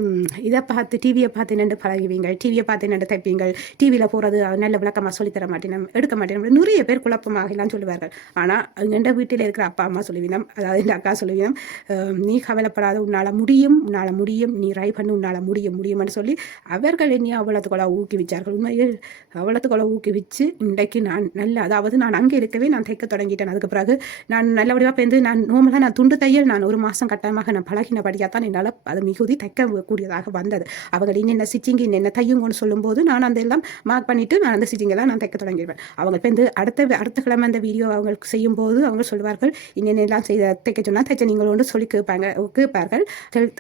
இதை பார்த்து டிவியை பார்த்து நின்று பழகுவீங்க, டிவியை பார்த்து நின்று தைப்பீங்கள், டிவியில் போகிறது நல்ல விளக்கமாக சொல்லித்தர மாட்டேன், எடுக்க மாட்டேன், நிறைய பேர் குழப்பமாக எல்லாம் சொல்லுவார்கள். ஆனால் எங்கள் வீட்டில் இருக்கிற அப்பா அம்மா சொல்லுவீனம், அதாவது இந்த அக்கா சொல்லுவீனம், நீ கவலைப்படாத, உன்னால் முடியும், நீ ரை பண்ணி, உன்னால் முடியும்னு சொல்லி அவர்கள் என்னை அவ்வளோத்துக்குள்ள ஊக்குவிச்சார்கள். உண்மையில் அவ்வளோத்துக்குள்ள ஊக்குவிச்சு இன்றைக்கு நான் நல்ல, அதாவது நான் அங்கே இருக்கவே நான் தைக்க தொடங்கிட்டேன். அதுக்கு பிறகு நான் நல்லபடியாக பேருந்து நான் நோமலாக நான் துண்டு தையல் நான் 1 மாதம் கட்டாயமாக நான் பழகினபடியாக தான் என்னால் அது மிகுதி தைக்கக்கூடியதாக வந்தது. அவங்க இன்னென்ன ஸ்டிச்சிங் இன்னென்ன தையுங்கன்னு சொல்லும்போது நான் அந்த எல்லாம் மார்க் பண்ணிவிட்டு நான் அந்த ஸ்டிச்சிங்கெல்லாம் நான் தைக்க தொடங்கிடுவேன். அவங்க பேருந்து அடுத்த கிழமை அந்த வீடியோ அவங்களுக்கு செய்யும்போது அவங்க சொல்வார்கள், இன்னென்னெல்லாம் தைக்க சொன்னால் தைச்ச நீங்களோடு சொல்லி கேட்பார்கள்.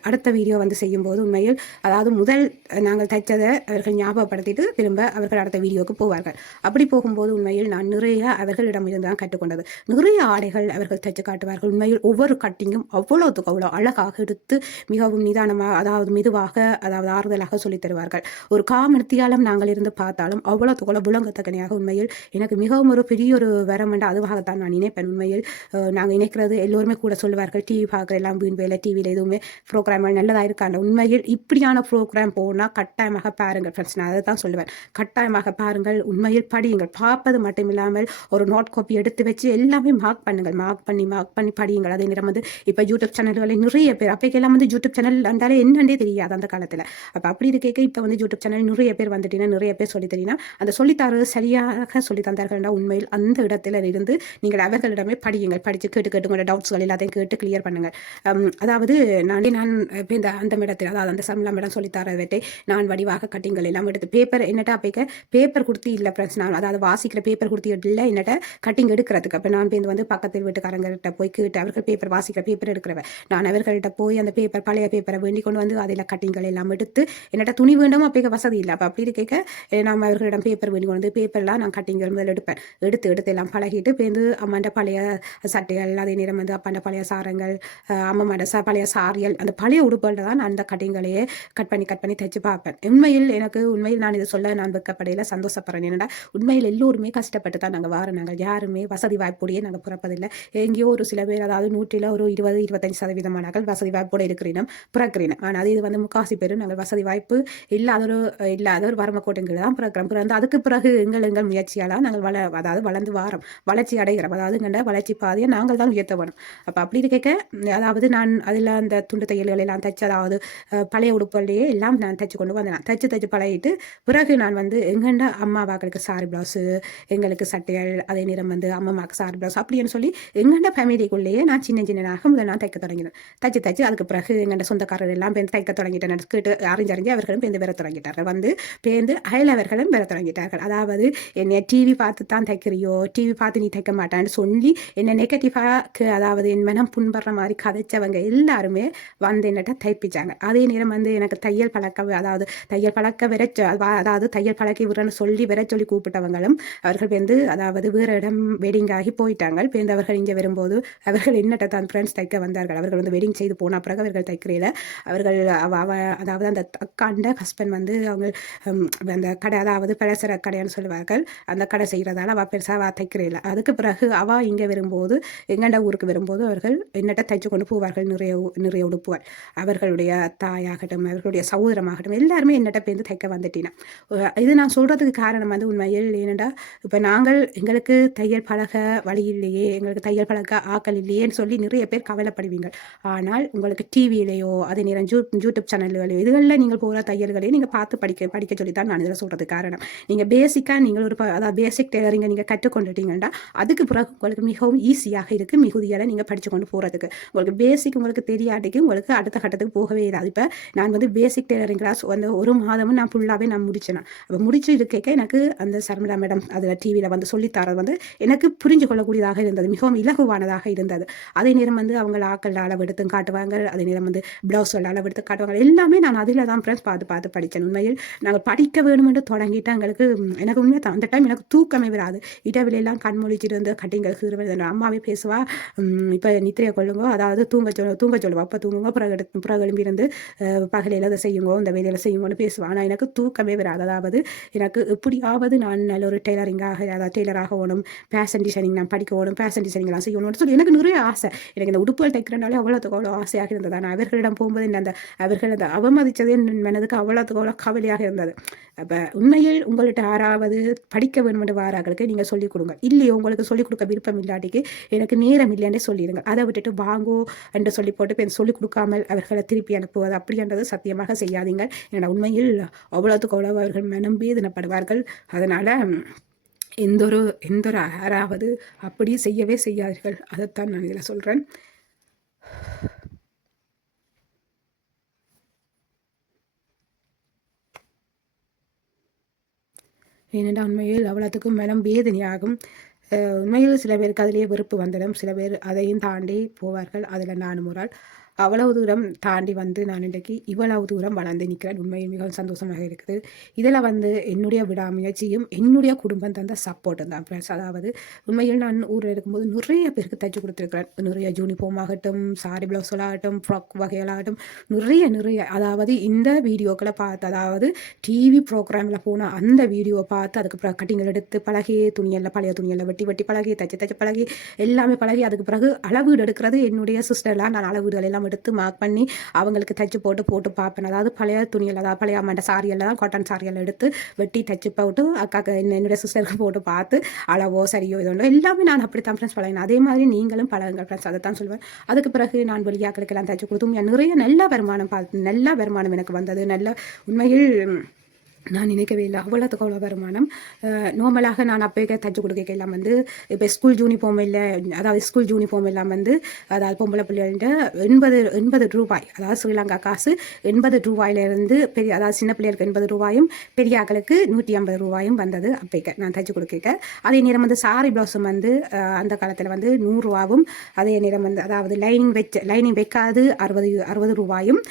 அடுத்த வீடியோ செய்யும்போது உண்மையில், அதாவது முதல் நாங்கள் தைச்சதை அவர்கள் ஞாபகப்படுத்திட்டு திரும்ப அவர்கள் அடுத்த வீடியோவுக்கு போவார்கள். அப்படி போகும்போது உண்மையில் நான் நிறைய அவர்களிடமிருந்து தான் கற்றுக்கொண்டது. நிறைய ஆடைகள் அவர்கள் தைச்சு காட்டுவார்கள். உண்மையில் ஒவ்வொரு கட்டிங்கும் அவ்வளோத்துக்கு அவ்வளோ அழகாக எடுத்து மிகவும் நிதானமாக, அதாவது மெதுவாக, அதாவது ஆறுதலாக சொல்லித் தருவார்கள். ஒரு காமத்தியாலும் நாங்கள் இருந்து பார்த்தாலும் அவ்வளோத்துக்குள்ள புலங்கத்தக்கனையாக உண்மையில் எனக்கு மிகவும் ஒரு பெரிய ஒரு வரம் என்று அதுவாகத்தான் நான் நினைப்பேன். உண்மையில் நாங்கள் நினைக்கிறது எல்லோருமே கூட சொல்லுவார்கள், டிவி பார்க்குற எல்லாம் வீண் வேலை, டிவியில் எதுவுமே ப்ரோக்ராம்கள் நல்லதாக இருக்காங்க. உண்மையில் இப்படியான ப்ரோக்ராம் போனால் கட்டாயமாக பாருங்கள் ஃப்ரெண்ட்ஸ். நான் அதை தான் சொல்லுவேன், கட்டாயமாக பாருங்கள், உண்மையில் படியுங்கள். பார்ப்பது மட்டும் இல்லாமல் ஒரு நோட் காப்பி எடுத்து வச்சு எல்லாமே மார்க் பண்ணுங்கள், மார்க் பண்ணி படியுங்கள். அதே நேரம் இப்போ யூடியூப் சேனல்களில் நிறைய பேர், அப்போக்கெல்லாம் யூடியூப் சேனல் அண்டாலே என்னண்டே தெரியாது அந்த காலத்தில். அப்போ அப்படி இருக்க இப்போ யூடியூப் சேனல் நிறைய பேர் வந்துட்டீங்கன்னா, நிறைய பேர் சொல்லி தெரியுன்னா, அந்த சொல்லித்தர சரியாக சொல்லி தந்தார்கள். உண்மையில் அந்த இடத்துல இருந்து நீங்கள் அவர்களிடமே படியுங்கள். படித்து கேட்டு உங்களோட டவுட்ஸ்கள் எல்லாத்தையும் கேட்டு கிளியர் பண்ணுங்கள். அதாவது நான் இப்போ இந்த அந்த இடத்தில், அதாவது அந்த சம்லா மேடம் சொல்லித்தரவற்றை நான் வடிவாக கட்டிங்கள் எல்லாம் எடுத்து பேப்பர் என்னட்டா அப்போ பேப்பர் கொடுத்து இல்லை ஃப்ரெண்ட்ஸ், நான் அதாவது வாசிக்கிற பேப்பர் கொடுத்து இல்லை என்னட்ட கட்டிங் எடுக்கிறதுக்கு. அப்போ நான் இப்போ பக்கத்தில் வீட்டுக்காரங்கள்கிட்ட போய் கேட்டு அவர்கள் பேப்பர் வாசிக்கிற பேப்பர் எடுக்கிறவன் நான் அவர்கள்ட்ட போய் அந்த பேப்பர் பழைய பேப்பரை வேண்டி கொண்டு அதில் கட்டிங்கள் எல்லாம் எடுத்து என்னட்ட துணி வேண்டும் அப்போ வசதி இல்லை. அப்போ அப்படி இருக்க நாம் அவர்களிடம் பேப்பர் வேண்டி கொண்டு பேப்பர்லாம் நான் கட்டிங்கள் முதல் எடுப்பேன். எடுத்து எல்லாம் பழகிட்டு பேருந்து அம்மாண்ட பழைய சட்டைகள், அதே நேரம் அப்பாண்ட பழைய சாரங்கள், அம்மாண்ட பழைய சாரியல், அந்த பழைய உடுப்புகள் தான் நான் அந்த கட்டிங்களையே கட் பண்ணி தைச்சு பார்ப்பேன். உண்மையில் நான் இதை சொல்ல நான் வெக்கப்படையில் சந்தோஷப்படுறேன். என்னடா உண்மையில் எல்லோருமே கஷ்டப்பட்டு தான் நாங்கள் வாரம், நாங்கள் யாருமே வசதி வாய்ப்போடையே நாங்கள் பிறப்பதில்லை. எங்கேயோ ஒரு சில பேர், அதாவது 100ல் ஒரு 20-25% வசதி வாய்ப்போடு இருக்கிறீனும் பிறக்கிறீனும். ஆனால் இது முக்காசி பேர் நாங்கள் வசதி வாய்ப்பு இல்லாத ஒரு வரமக்கோட்டைங்களை தான் பிறக்கிறோம். அதுக்கு பிறகு எங்கள் முயற்சியால் நாங்கள் வளர்ந்து வாரம், வளர்ச்சி அடைகிறோம். அதாவது எங்கள்ட வளர்ச்சி பாதையை நாங்கள் தான் உயர்த்த வேணும். அப்போ அப்படி இருக்க அதாவது நான் அதில் அந்த துண்டு தையல்கள் எல்லாம் தைச்சு, அதாவது பழைய உடுப்புகளையே எல்லாம் நான் தைச்சு கொண்டு வந்தேன். தைச்சு பழகிட்டு பிறகு நான் எங்கண்ட அம்மாவாக்களுக்கு சாரி ப்ளவுஸு, எங்களுக்கு சட்டைகள், அதே நேரம் அம்மாவுக்கு சாரி ப்ளவுஸ் அப்படின்னு சொல்லி எங்கண்ட ஃபேமிலிக்குள்ளேயே நான் சின்னதாக முதல் நான் தைக்க தொடங்கினேன். தைச்சு அதுக்கு பிறகு எங்கள்ட சொந்தக்காரர் எல்லாம் தைக்க தொடங்கிட்டேன். கேட்டு அறிஞ்சறிஞ்சு அவர்களும் பெற தொடங்கிட்டார்கள். அயலவர்களும் பெற தொடங்கிட்டார்கள். அதாவது என்னை டிவி பார்த்து தான் தைக்கிறியோ, டிவி பார்த்து நீ தைக்க மாட்டான்னு சொல்லி என்னை நெகட்டிவாக, அதாவது என் மனம் புண்படுற மாதிரி கதைச்சவங்க எல்லாருமே என்னட்ட தைப்பிச்சாங்க. அதே நேரம் எனக்கு தையல் பழக்கி விடுறேன்னு சொல்லி கூப்பிட்டவங்களும் அவர்கள் அதாவது வேறு இடம் வெட்டிங் ஆகி போயிட்டாங்க. அவர்கள் இங்கே வரும்போது அவர்கள் என்னட்ட தான் ஃப்ரெண்ட்ஸ் தைக்க வந்தார்கள். அவர்கள் வெட்டிங் செய்து போன பிறகு அவர்கள் தைக்கிறீல அவர்கள் அதாவது அந்த அக்காண்ட ஹஸ்பண்ட் அவங்க அந்த கடை, அதாவது பலசர கடைன்னு சொல்லுவார்கள், அந்த கடை செய்கிறதால அவள் பெருசாக தைக்கிறீல. அதுக்கு பிறகு அவள் இங்கே வரும்போது, எங்கண்ட ஊருக்கு வரும்போது அவர்கள் என்னட்ட தைச்சு கொண்டு போவார்கள். நிறைய உடுப்புகள் அவர்களுடைய தாயாகட்டும், அவர்களுடைய சகோதரமாகட்டும் எல்லாருமே என்னட்ட பேருந்து தைக்க வந்துட்டினா. இது நான் சொல்கிறதுக்கு காரணம் உண்மையில் என்னடா, இப்போ நாங்கள் எங்களுக்கு தையல் பழக வழி இல்லையே, எங்களுக்கு தையல் பழக்க ஆக்கள் இல்லையேன்னு சொல்லி நிறைய பேர் கவலைப்படுவீங்க. ஆனால் உங்களுக்கு டிவியிலேயோ அதே நேரம் யூடியூப் சேனல்களையோ இதுகளில் நீங்கள் போகிற தையல்களையும் நீங்கள் பார்த்து படிக்க சொல்லி தான் நான் இதில் சொல்கிறது காரணம். நீங்கள் பேசிக்காக நீங்கள் ஒரு அதாவது பேசிக் டெய்லரிங்கை நீங்கள் கற்றுக்கொண்டுட்டீங்கன்னா அதுக்கு பிறகு உங்களுக்கு மிகவும் ஈஸியாக இருக்குது மிகுதியால் நீங்கள் படித்து கொண்டு போகிறதுக்கு. உங்களுக்கு பேசிக் உங்களுக்கு தெரியாட்டிக்கு உங்களுக்கு அடுத்த கட்டத்துக்கு போகவே இல்லாது. இப்போ நான் வந்து பேசிக் டெய்லரிங் கிளாஸ் வந்து ஒரு மாதமும் நான் ஃபுல்லாகவே நான் முடிச்சேன். அப்போ முடிச்சு இருக்க எனக்கு அந்த சர்மிளா மேடம் அதில் டிவியில் வந்து சொல்லித்தரது வந்து எனக்கு புரிஞ்சு கொள்ளக்கூடியதாக இருந்தது, மிகவும் இலகுவானதாக இருந்தது. அதே நேரம் வந்து அவங்க ஆக்கள் அளவெடுத்து காட்டுவாங்க, அதே நேரம் வந்து ப்ளவுஸ்கள் அளவெடுத்து காட்டுவாங்க. எல்லாமே நான் அதில் தான் ஃப்ரெண்ட்ஸ் பார்த்து பார்த்து படித்தேன். உண்மையில் நாங்கள் படிக்க வேணுமென்று தொடங்கிட்டு எனக்கு உண்மையை அந்த டைம் எனக்கு தூக்கமே வராது. இரவிலெல்லாம் கண் முழிச்சிட்டு வந்து கட்டிங்கள் கீறுவது. அம்மாவே பேசுவா, இப்போ நித்திரையை கொள்ளுங்க, அதாவது தூங்க சொல்லுவா, அப்போ தூங்குங்க, பிறகு எழும்பி இருந்து பகலையில் அதை செய்யுங்க, இந்த வேலையில் செய்யுங்கன்னு பேசுவான். ஆனால் எனக்கு தூக்கமே வராது. அதாவது எனக்கு எப்படியாவது நான் நல்ல ஒரு டெய்லரிங்காக, அதாவது டெய்லராக ஓடும், ஃபேஷன் டிசைனிங் நான் படிக்க ஓடும், ஃபேஷன் டிசைனிங்லாம் செய்யணும்னு சொல்லி எனக்கு நிறைய ஆசை. எனக்கு இந்த உடுப்புகள் தைக்கிறனாலே அவ்வளோத்துக்கு அவ்வளோ ஆசையாக இருந்தது. ஆனால் அவர்களிடம் போகும்போது என்ன அவர்கள் அந்த அவமதித்தது என் மனதுக்கு அவ்வளோத்துக்கு அவ்வளோ கவலையாக இருந்தது. அப்போ உண்மையில் உங்கள்கிட்ட யாராவது படிக்க வேணும் என்று வாராங்களுக்கு நீங்கள் சொல்லிக் கொடுங்க. இல்லையோ உங்களுக்கு சொல்லிக் கொடுக்க விருப்பம் இல்லாட்டிக்கு எனக்கு நேரம் இல்லைன்னு சொல்லிடுங்க. அதை விட்டுட்டு வாங்கோ என்று சொல்லி போட்டு சொல்லிக் கொடுக்காமல் அவர்களை திருப்பி அனுப்புவது அப்படின்றது சத்தியமாக செய்யாதீங்க. ஏன்னா உண்மையில் அவ்வளோத்துக்கு அவ்வளோ அவர்கள் மனம் வேதனைப்படுவார்கள். அதனால் எந்த ஒரு யாராவது அப்படி செய்யவே செய்யாதீர்கள். அதைத்தான் நான் இதில் சொல்கிறேன். ஏனென்றால் உண்மையில் அவ்வளோத்துக்கும் மனம் வேதனையாகும். உண்மையில் சில பேருக்கு அதிலேயே வெறுப்பு வந்துடும், சில பேர் அதையும் தாண்டி போவார்கள். அதில் நானும் ஒரு ஆள். அவ்வளவு தூரம் தாண்டி வந்து நான் இன்றைக்கு இவ்வளவு தூரம் வளர்ந்து நிற்கிறேன். உண்மையில் மிகவும் சந்தோஷமாக இருக்குது. இதில் வந்து என்னுடைய விடாமுயற்சியும் என்னுடைய குடும்பம் தந்த சப்போர்ட்டும் தான் ஃப்ரெண்ட்ஸ். அதாவது உண்மையில் நான் ஊரில் இருக்கும்போது நிறைய பேருக்கு தைச்சி கொடுத்துருக்கிறேன். நிறைய யூனிஃபார்ம் ஆகட்டும், சாரி ப்ளவுஸ்களாகட்டும், ஃப்ராக் வகைகளாகட்டும், நிறைய அதாவது இந்த வீடியோக்களை பார்த்து, அதாவது டிவி ப்ரோக்ராமில் போன அந்த வீடியோவை பார்த்து அதுக்கு கட்டிங்கள் எடுத்து பழகி, துணியெல்லாம் பழைய துணியெல்லாம் வெட்டி பழகி, தைச்சு பழகி, எல்லாமே பழகி, அதுக்கு பிறகு அளவீடு எடுக்கிறது என்னுடைய சிஸ்டர்லாம் நான் அளவீடுகள் எல்லாம் எடுத்து மார்க் பண்ணி அவங்களுக்கு தைச்சு போட்டு பார்ப்பேன். அதாவது பழைய துணியில், அதாவது பழைய அம்மாண்ட சாரியெல்லாம் தான், காட்டன் சாரியெல்லாம் எடுத்து வெட்டி தைச்சு போட்டு அக்காக்கு என்னுடைய சிஸ்டருக்கு போட்டு பார்த்து அளவோ சரியோ இதோ எல்லாமே நான் அப்படி தான் ஃப்ரெண்ட்ஸ் பழகினேன். அதே மாதிரி நீங்களும் பழகுங்கள் ஃப்ரெண்ட்ஸ், அதை தான் சொல்லுவேன். அதுக்கு பிறகு நான் வெளியாக்களுக்கெல்லாம் தைச்சு கொடுத்தும் நிறைய நல்ல வருமானம் எனக்கு வந்தது. நல்ல உண்மையில் நான் நினைக்கவே இல்லை அவ்வளோத்துக்கு அவ்வளோ வருமானம். நார்மலாக நான் அப்போயே தைச்சு கொடுக்க எல்லாம் வந்து இப்போ ஸ்கூல் யூனிஃபார்ம் இல்லை, அதாவது ஸ்கூல் யூனிஃபார்ம் எல்லாம் வந்து அதாவது பொம்பளை பிள்ளைகள்கிட்ட 80 ரூபாய், அதாவது ஸ்ரீலங்கா காசு 80 ரூபாயிலிருந்து பெரிய, அதாவது சின்ன பிள்ளைகளுக்கு 80 ரூபாயும் பெரிய ஆக்களுக்கு 150 ரூபாயும் வந்தது அப்போக்க நான் தைச்சு கொடுக்க. அதே நேரம் வந்து சாரி ப்ளவுஸும் வந்து அந்த காலத்தில் வந்து 100 ரூபாவும், அதே நேரம் வந்து அதாவது லைனிங் வைக்காது 60 ரூபாயும்,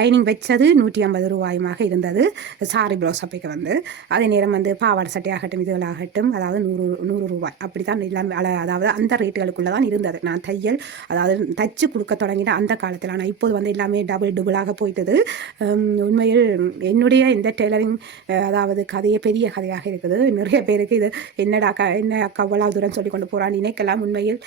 லைனிங் வச்சது 150 ரூபாயுமாக இருந்தது சாரி ப்ளவுஸ் அப்பைக்கு வந்து. அதே நேரம் வந்து பாவாடை சட்டையாகட்டும் இதுகளாகட்டும் அதாவது 100 ரூபாய் அப்படி தான் எல்லாமே, அதாவது அந்த ரேட்டுகளுக்குள்ளே தான் இருந்தது. நான் தையல் அதாவது தைச்சு கொடுக்க தொடங்கின அந்த காலத்தில். ஆனால் இப்போது வந்து எல்லாமே டபுளாக போயிட்டது. உண்மையில் என்னுடைய இந்த டெய்லரிங் அதாவது பெரிய கதையாக இருக்குது. நிறைய பேருக்கு இது என்ன அவ்வளோ தூரம் சொல்லி கொண்டு போகிறான்னு நினைக்கலாம். உண்மையில்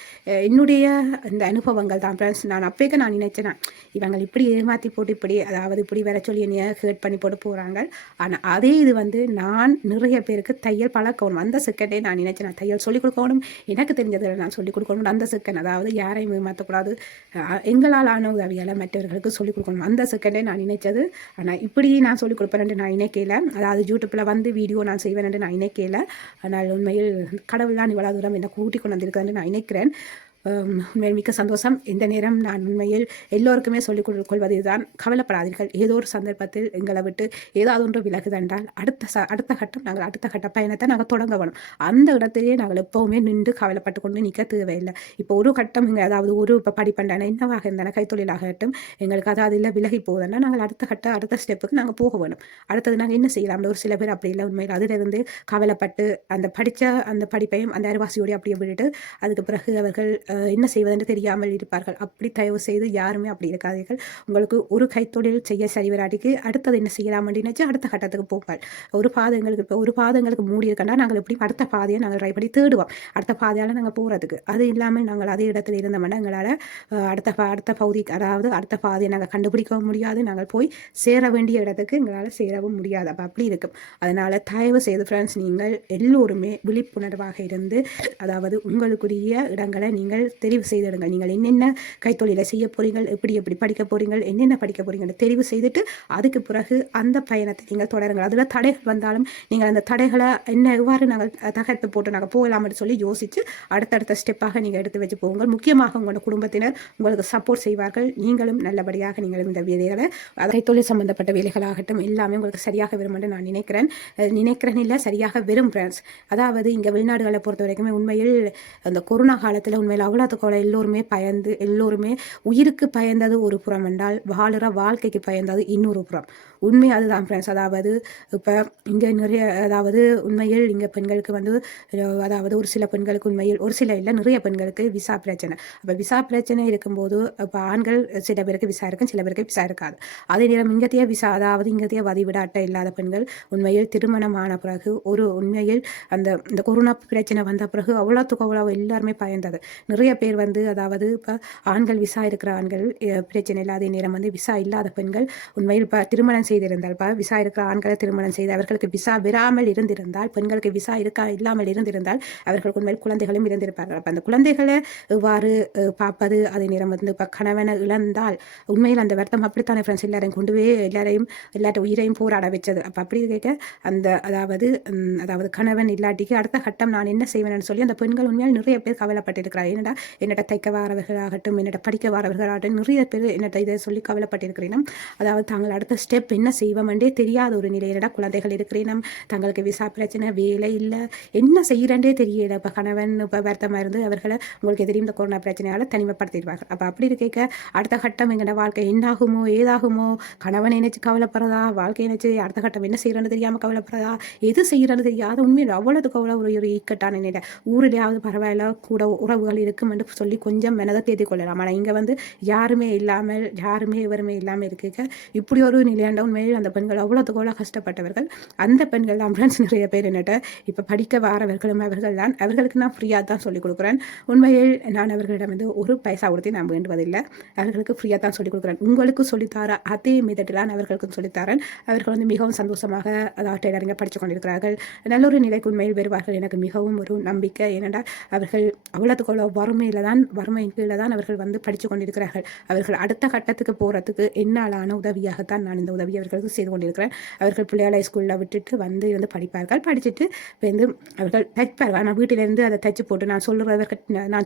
என்னுடைய இந்த அனுபவங்கள் தான் ஃப்ரெண்ட்ஸ். நான் அப்போக்க நான் நினைச்சேன் இவங்க இப்படி ஏமாற்றி போட்டு இப்படி வர சொல்லி என்னைய ஹேர்ட் பண்ணி போட்டு போகிறாங்க. ஆனால் அதே இது வந்து நான் நிறைய பேருக்கு தையல் பழக்கணும். அந்த செகண்டே நான் நினைச்சேன் நான் தையல் சொல்லிக் கொடுக்கணும், எனக்கு தெரிஞ்சதை நான் சொல்லிக் கொடுக்கணும். அந்த செகண்ட் அதாவது யாரையும் ஏமாற்றக்கூடாது, எங்களால் ஆன உதவியால் மற்றவர்களுக்கு சொல்லிக் கொடுக்கணும். அந்த செகண்டே நான் நினைச்சது. ஆனால் இப்படி நான் சொல்லிக் கொடுப்பேன் நான் நினைக்கல. அதாவது யூடியூப்பில் வந்து வீடியோ நான் செய்வேன் நான் நினைக்கல. ஆனால் உண்மையில் கடவுள் தான் இவ்வளோ தூரம் என்னை கூட்டி கொண்டு வந்திருக்கிறேன்னு நான் நினைக்கிறேன். உண்மையில் மிக்க சந்தோஷம். இந்த நேரம் நான் உண்மையில் எல்லோருக்குமே சொல்லிக் கொள்வது இதுதான், கவலைப்படாதீர்கள். ஏதோ ஒரு சந்தர்ப்பத்தில் எங்களை விட்டு ஏதாவது ஒன்று விலகுதென்றால் அடுத்த கட்டம் நாங்கள் அடுத்த கட்ட பயணத்தை நாங்கள் தொடங்க வேணும். அந்த இடத்திலேயே நாங்கள் எப்போவுமே நின்று கவலைப்பட்டு கொண்டு நிற்க தேவையில்லை. இப்போ ஒரு கட்டம் அதாவது இப்போ படிப்பண்டான என்னவாக இருந்தாலும் கைத்தொழிலாகட்டும் எங்களுக்கு அதாவது இல்லை விலகி போகுதுன்னா நாங்கள் அடுத்த ஸ்டெப்புக்கு நாங்கள் போக வேணும். அடுத்தது நாங்கள் என்ன செய்யலாம்? ஒரு சில பேர் அப்படி இல்லை, உண்மையில் அதிலிருந்து கவலைப்பட்டு அந்த படித்த அந்த படிப்பையும் அந்த அரைவாசியோடையும் அப்படியே விட்டுட்டு அதுக்கு பிறகு அவர்கள் என்ன செய்வதென்று தெரியாமல் இருப்பார்கள். அப்படி தயவு செய்து யாருமே அப்படி இருக்காதீர்கள். உங்களுக்கு ஒரு கைத்தொழில் செய்ய சரி வராட்டிக்கு அடுத்தது என்ன செய்யலாம் நினைச்சு அடுத்த கட்டத்துக்கு போங்கள். ஒரு பாதங்களுக்கு இப்போ ஒரு பாதங்களுக்கு மூடி இருக்கண்டா நாங்கள் எப்படி அடுத்த பாதையை நாங்கள் ட்ரை பண்ணி தேடுவோம். அடுத்த பாதையால் நாங்கள் போகிறதுக்கு அது இல்லாமல் நாங்கள் அதே இடத்துல இருந்தோம்னா எங்களால் அடுத்த பகுதி அதாவது அடுத்த பாதையை நாங்கள் கண்டுபிடிக்கவும் முடியாது. நாங்கள் போய் சேர வேண்டிய இடத்துக்கு எங்களால் சேரவும் முடியாது. அப்போ அப்படி இருக்கும். அதனால் தயவு செய்து ஃப்ரெண்ட்ஸ் நீங்கள் எல்லோருமே விழிப்புணர்வாக இருந்து அதாவது உங்களுக்குரிய இடங்களை நீங்கள் தெரிவு செய்திடுங்கள். நீங்கள் என்னென்ன கைத்தொழிலை செய்ய போறீங்கள், எப்படி எப்படி படிக்க போறீங்கள், என்னென்ன படிக்க போறீங்கன்னு தெரிவு செய்துட்டு அதுக்கு பிறகு அந்த பயணத்தை நீங்கள் தொடருங்கள். அதில் தடைகள் வந்தாலும் நீங்கள் அந்த தடைகளை எவ்வாறு நாங்கள் தகர்த்து போட்டு நாங்கள் போகலாம்னு சொல்லி யோசித்து அடுத்தடுத்த ஸ்டெப்பாக நீங்கள் எடுத்து வச்சு போங்கள். முக்கியமாக உங்களோட குடும்பத்தினர் உங்களுக்கு சப்போர்ட் செய்வார்கள். நீங்களும் நல்லபடியாக நீங்களும் இந்த வேலைகளை கைத்தொழில் சம்பந்தப்பட்ட வேலைகளாகட்டும் எல்லாமே உங்களுக்கு சரியாக வரும் என்று நான் நினைக்கிறேன் இல்லை சரியாக வரும் ஃப்ரெண்ட்ஸ். அதாவது இங்கே வெளிநாடுகளை பொறுத்த வரைக்குமே உண்மையில் அந்த கொரோனா காலத்தில் உண்மையில் அவ்வளோத்துக்கு எல்லோருமே பயந்து எல்லோருமே உயிருக்கு பயந்தது ஒரு புறம் என்றால் வாழுற வாழ்க்கைக்கு பயந்தது இன்னொரு புறம். உண்மை அதுதான் ஃப்ரெண்ட்ஸ். அதாவது இப்போ இங்கே நிறைய அதாவது உண்மையில் இங்கே பெண்களுக்கு அதாவது ஒரு சில பெண்களுக்கு உண்மையில் ஒரு சில இல்லை நிறைய பெண்களுக்கு விசா பிரச்சனை. அப்போ விசா பிரச்சனை இருக்கும்போது இப்போ ஆண்கள் சில பேருக்கு விசா இருக்கும், சில பேருக்கு விசா இருக்காது. அதே நேரம் இங்கத்தையே விசா அதாவது இங்கத்தையே வதிவிட அட்டை இல்லாத பெண்கள் உண்மையில் திருமணமான பிறகு உண்மையில் இந்த கொரோனா பிரச்சனை வந்த பிறகு அவ்வளோத்துக்கு அவ்வளோ எல்லாருமே பயந்தது. நிறைய பேர் அதாவது இப்போ ஆண்கள் விசா இருக்கிற ஆண்கள் பிரச்சனை இல்லாத நேரம் விசா இல்லாத பெண்கள் உண்மையில் இப்போ திருமணம் செய்திருந்தால் இப்போ விசா இருக்கிற ஆண்களை திருமணம் செய்து அவர்களுக்கு விசா விராமல் இருந்திருந்தால் பெண்களுக்கு விசா இல்லாமல் இருந்திருந்தால் அவர்களுக்கு உண்மையில் குழந்தைகளும் இருந்திருப்பார்கள். அப்போ அந்த குழந்தைகளை இவ்வாறு பார்ப்பது அதே நேரம் இப்போ கணவனை இழந்தால் உண்மையில் அந்த வருத்தம் அப்படித்தானே ஃப்ரெண்ட்ஸ் எல்லாரையும் கொண்டு போய் எல்லாட்ட உயிரையும் போராட வச்சது. அப்போ அப்படி கேட்க அதாவது கணவன் இல்லாட்டிக்கு அடுத்த கட்டம் நான் என்ன செய்வேன்னு சொல்லி அந்த பெண்கள் உண்மையால் நிறைய பேர் கவலைப்பட்டிருக்கிறார். என்னட்ட தைக்க வாரவர்களாகட்டும் என்னட்ட படிக்க வாரவர்களாகட்டும் நிறைய பேர் என்னட்ட இதை சொல்லி கவலைப்பட்டிருக்கிறேன். அதாவது தாங்கள் அடுத்த ஸ்டெப் என்ன செய்வோம்ன்றே தெரியாத ஒரு நிலை. குழந்தைகள் இருக்கிறேன், தங்களுக்கு விசா பிரச்சனை, வேலை இல்லை, என்ன செய்கிறேன்றே தெரியல. இப்போ கணவன் இப்போ வருத்தமாக இருந்து அவர்களை உங்களுக்கு தெரியும் இந்த கொரோனா பிரச்சனையால் தனிமைப்படுத்திடுவார்கள். அப்போ அப்படி இருக்க அடுத்த கட்டம் எங்களோட வாழ்க்கை என்னாகுமோ ஏதாகுமோ, கணவன் நினைச்சு கவலைப்படுறதா, வாழ்க்கை நினைச்சு அடுத்த கட்டம் என்ன செய்யறன்னு தெரியாமல் கவலைப்படுறதா, எது செய்யறன்னு தெரியாத உண்மையில் அவ்வளோத்துக்கு அவ்வளோ ஒரு இக்கட்டான நிலை. ஊரிலேயாவது பரவாயில்ல கூட உறவுகள் இருக்கும் என்று சொல்லி கொஞ்சம் மனதை தேதி கொள்ளலாம். ஆனால் இங்கே யாருமே இல்லாமல் யாருமே எவருமே இல்லாமல் இருக்க இப்படி ஒரு நிலையாண்ட உண்மையில் அந்த பெண்கள் அவ்வளோத்துக்கு அவ்வளோ கஷ்டப்பட்டவர்கள். அந்த பெண்கள் தான் ஃப்ரெண்ட்ஸ் நிறைய பேர் என்னட்ட இப்போ படிக்க வாரவர்களும் அவர்கள் தான். அவர்களுக்கு நான் ஃப்ரீயாக தான் சொல்லிக் கொடுக்குறேன். உண்மையில் நான் அவர்களிடம் ஒரு பைசா கொடுத்து நான் வேண்டுவதில்லை, அவர்களுக்கு ஃப்ரீயாக தான் சொல்லிக் கொடுக்குறேன். உங்களுக்கு சொல்லித்தர அதே மெத்தடில் அவர்களுக்கும் சொல்லித்தரேன். அவர்கள் மிகவும் சந்தோஷமாக அதாவது டெய்லரிங்கை படித்து கொண்டிருக்கிறார்கள். நல்ல ஒரு நிலைக்கு உண்மையில் வருவார்கள். எனக்கு மிகவும் ஒரு நம்பிக்கை. ஏனென்றால் அவர்கள் அவ்வளோத்துக்கு அவ்வளோ வறுமையின் கீழே தான் அவர்கள் படித்து கொண்டிருக்கிறார்கள். அவர்கள் அடுத்த கட்டத்துக்கு போகிறதுக்கு என்னாலான உதவியாகத்தான் நான் இந்த உதவி அவர்களுக்கு செய்து கொண்டிருக்கிறேன். அவர்கள் பிள்ளைகளை ஸ்கூலில் விட்டுட்டு இருந்து படிப்பார்கள். படிச்சுட்டு அவர்கள் தைப்பார்கள். ஆனால் வீட்டிலிருந்து அதை தைச்சு போட்டு நான்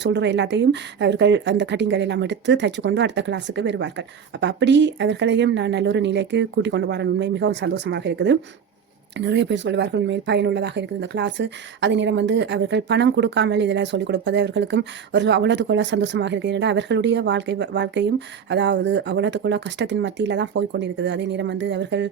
சொல்கிற எல்லாத்தையும் அவர்கள் அந்த கட்டிங்கள் எல்லாம் எடுத்து தைச்சு கொண்டு அடுத்த கிளாஸுக்கு வருவார்கள். அப்போ அப்படி அவர்களையும் நான் நல்ல ஒரு நிலைக்கு கூட்டிக் கொண்டு வரேன். உண்மை மிகவும் சந்தோஷமாக இருக்குது. நிறைய பேர் சொல்லுவார்கள் உண்மையில் பயனுள்ளதாக இருக்குது இந்த கிளாஸு. அதே நேரம் அவர்கள் பணம் கொடுக்காமல் இதில் சொல்லிக் கொடுப்பது அவர்களுக்கும் ஒரு அவ்வளோத்துக்குள்ள சந்தோஷமாக இருக்குது. ஏன்னா அவர்களுடைய வாழ்க்கையும் அதாவது அவ்வளோத்துக்குள்ள கஷ்டத்தின் மத்தியில் தான் போய்கொண்டிருக்குது. அதே நேரம் அவர்கள்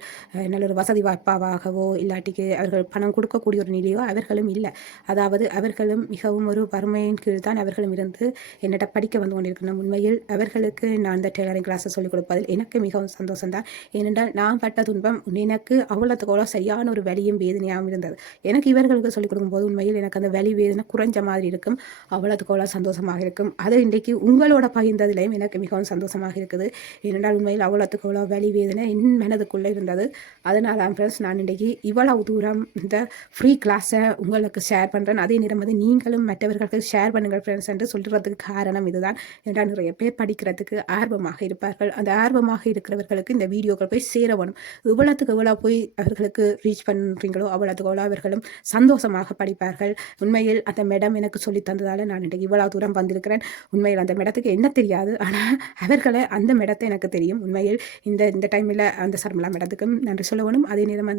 நல்ல ஒரு வசதி வாய்ப்பாகவோ இல்லாட்டிக்கு அவர்கள் பணம் கொடுக்கக்கூடிய ஒரு நிலையோ அவர்களும் இல்லை. அதாவது அவர்களும் மிகவும் ஒரு வறுமையின் கீழ் தான் அவர்களும் இருந்து என்னிட்ட படிக்க கொண்டிருக்கணும். உண்மையில் அவர்களுக்கு நான் இந்த டெய்லரிங் கிளாஸை சொல்லிக் கொடுப்பதில் எனக்கு மிகவும் சந்தோஷம்தான். ஏனென்றால் நான் பட்ட துன்பம் எனக்கு அவ்வளோத்துக்குள்ள சரியான ஒரு வலியும் வேதனையாகவும் இருந்தது. எனக்கு இவர்களுக்கு சொல்லிக் கொடுக்கும்போது உண்மையில் எனக்கு அந்த வலி வேதனை குறைஞ்ச மாதிரி இருக்கும், அவ்வளோத்துக்கோல சந்தோஷமாக இருக்கும். அது இன்றைக்கு உங்களோட பகிர்ந்ததுலையும் எனக்கு மிகவும் சந்தோஷமாக இருக்குது. ஏனென்றால் உண்மையில் அவ்வளோத்துக்கோல வலி வேதனை என் மனதுக்குள்ளே இருந்தது. அதனால் ஃப்ரெண்ட்ஸ் நான் இன்றைக்கி இவ்வளவு தூரம் இந்த ஃப்ரீ கிளாஸை உங்களுக்கு ஷேர் பண்ணுறேன். அதே நேரம் நீங்களும் மற்றவர்களுக்கு ஷேர் பண்ணுங்கள் ஃப்ரெண்ட்ஸ் என்று சொல்கிறதுக்கு காரணம் இதுதான். ஏனென்றால் நிறைய பேர் படிக்கிறதுக்கு ஆர்வமாக இருப்பார்கள். அந்த ஆர்வமாக இருக்கிறவர்களுக்கு இந்த வீடியோக்கள் போய் சேரணும். இவ்வளோத்துக்கு இவ்வளோ போய் அவர்களுக்கு ரீச் பண்ணுறீங்களோ அவ்வளோத்துக்கு அவ்வளோ அவர்களும் சந்தோஷமாக படிப்பார்கள். உண்மையில் அந்த மேடம் எனக்கு சொல்லி தந்ததால் நான் இன்றைக்கு இவ்வளோ தூரம் வந்திருக்கிறேன். உண்மையில் அந்த மேடத்துக்கு என்ன தெரியாது, ஆனால் அவர்களை அந்த மேடத்தை எனக்கு தெரியும். உண்மையில் இந்த டைமில் அந்த சர்மலா மேடத்துக்கும் நன்றி சொல்லணும். அதே நேரம்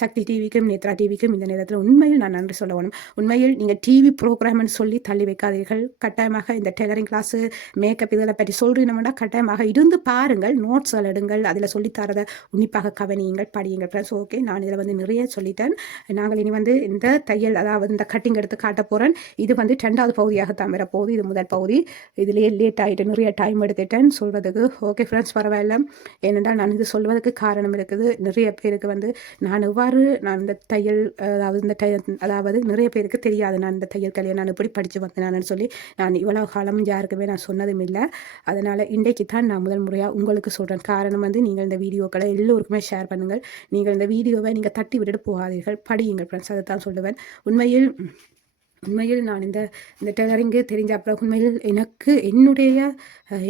சக்தி டிவிக்கும் நேத்ரா டிவிக்கும் இந்த நேரத்தில் உண்மையில் நான் நன்றி சொல்லணும். உண்மையில் நீங்கள் டிவி ப்ரோக்ராம்னு சொல்லி தள்ளி வைக்காதீர்கள். கட்டாயமாக இந்த டெய்லரிங் கிளாஸு மேக்கப் இதில் பற்றி சொல்கிறீங்கன்னா கட்டாயமாக இருந்து பாருங்கள், நோட்ஸ்கள் எடுங்கள், அதில் சொல்லித்தரதை உன்னிப்பாக கவனியுங்கள், படியுங்கள் ஃப்ரெண்ட்ஸ். ஓகே, நான் இதில் நிறைய சொல்லிட்டேன். நாங்கள் இனி வந்து இந்த தையல் அதாவது இந்த கட்டிங் எடுத்து காட்ட போகிறேன். இது வந்து 2வது பகுதியாகத்தான் வரப்போகுது. இது முதல் பகுதி. இதுலேயே லேட் ஆகிட்டு நிறைய டைம் எடுத்துட்டேன் சொல்கிறதுக்கு. ஓகே ஃப்ரெண்ட்ஸ், பரவாயில்ல. ஏனென்றால் நான் இது சொல்வதற்கு காரணம் இருக்குது. நிறைய பேருக்கு வந்து நான் இந்த தையல் அதாவது நிறைய பேருக்கு தெரியாது நான் இந்த தையல் கலையை நான் எப்படி படித்து வந்தேன்னு சொல்லி நான் இவ்வளோ காலம் யாருக்குமே நான் சொன்னதும் இல்லை. அதனால் இன்றைக்கு தான் நான் முதல் முறையாக உங்களுக்கு சொல்கிறேன். காரணம் வந்து நீங்கள் இந்த வீடியோக்களை எல்லோருக்குமே ஷேர் பண்ணுங்கள். நீங்கள் இந்த வீடியோவை நீங்கள் தட்டி விட்டுட்டு போகாதீர்கள், படியுங்கள் ஃப்ரெண்ட்ஸ். அதை தான் சொல்லுவேன். உண்மையில் நான் இந்த டெய்லரிங்கு தெரிஞ்ச அப்புறம் உண்மையில்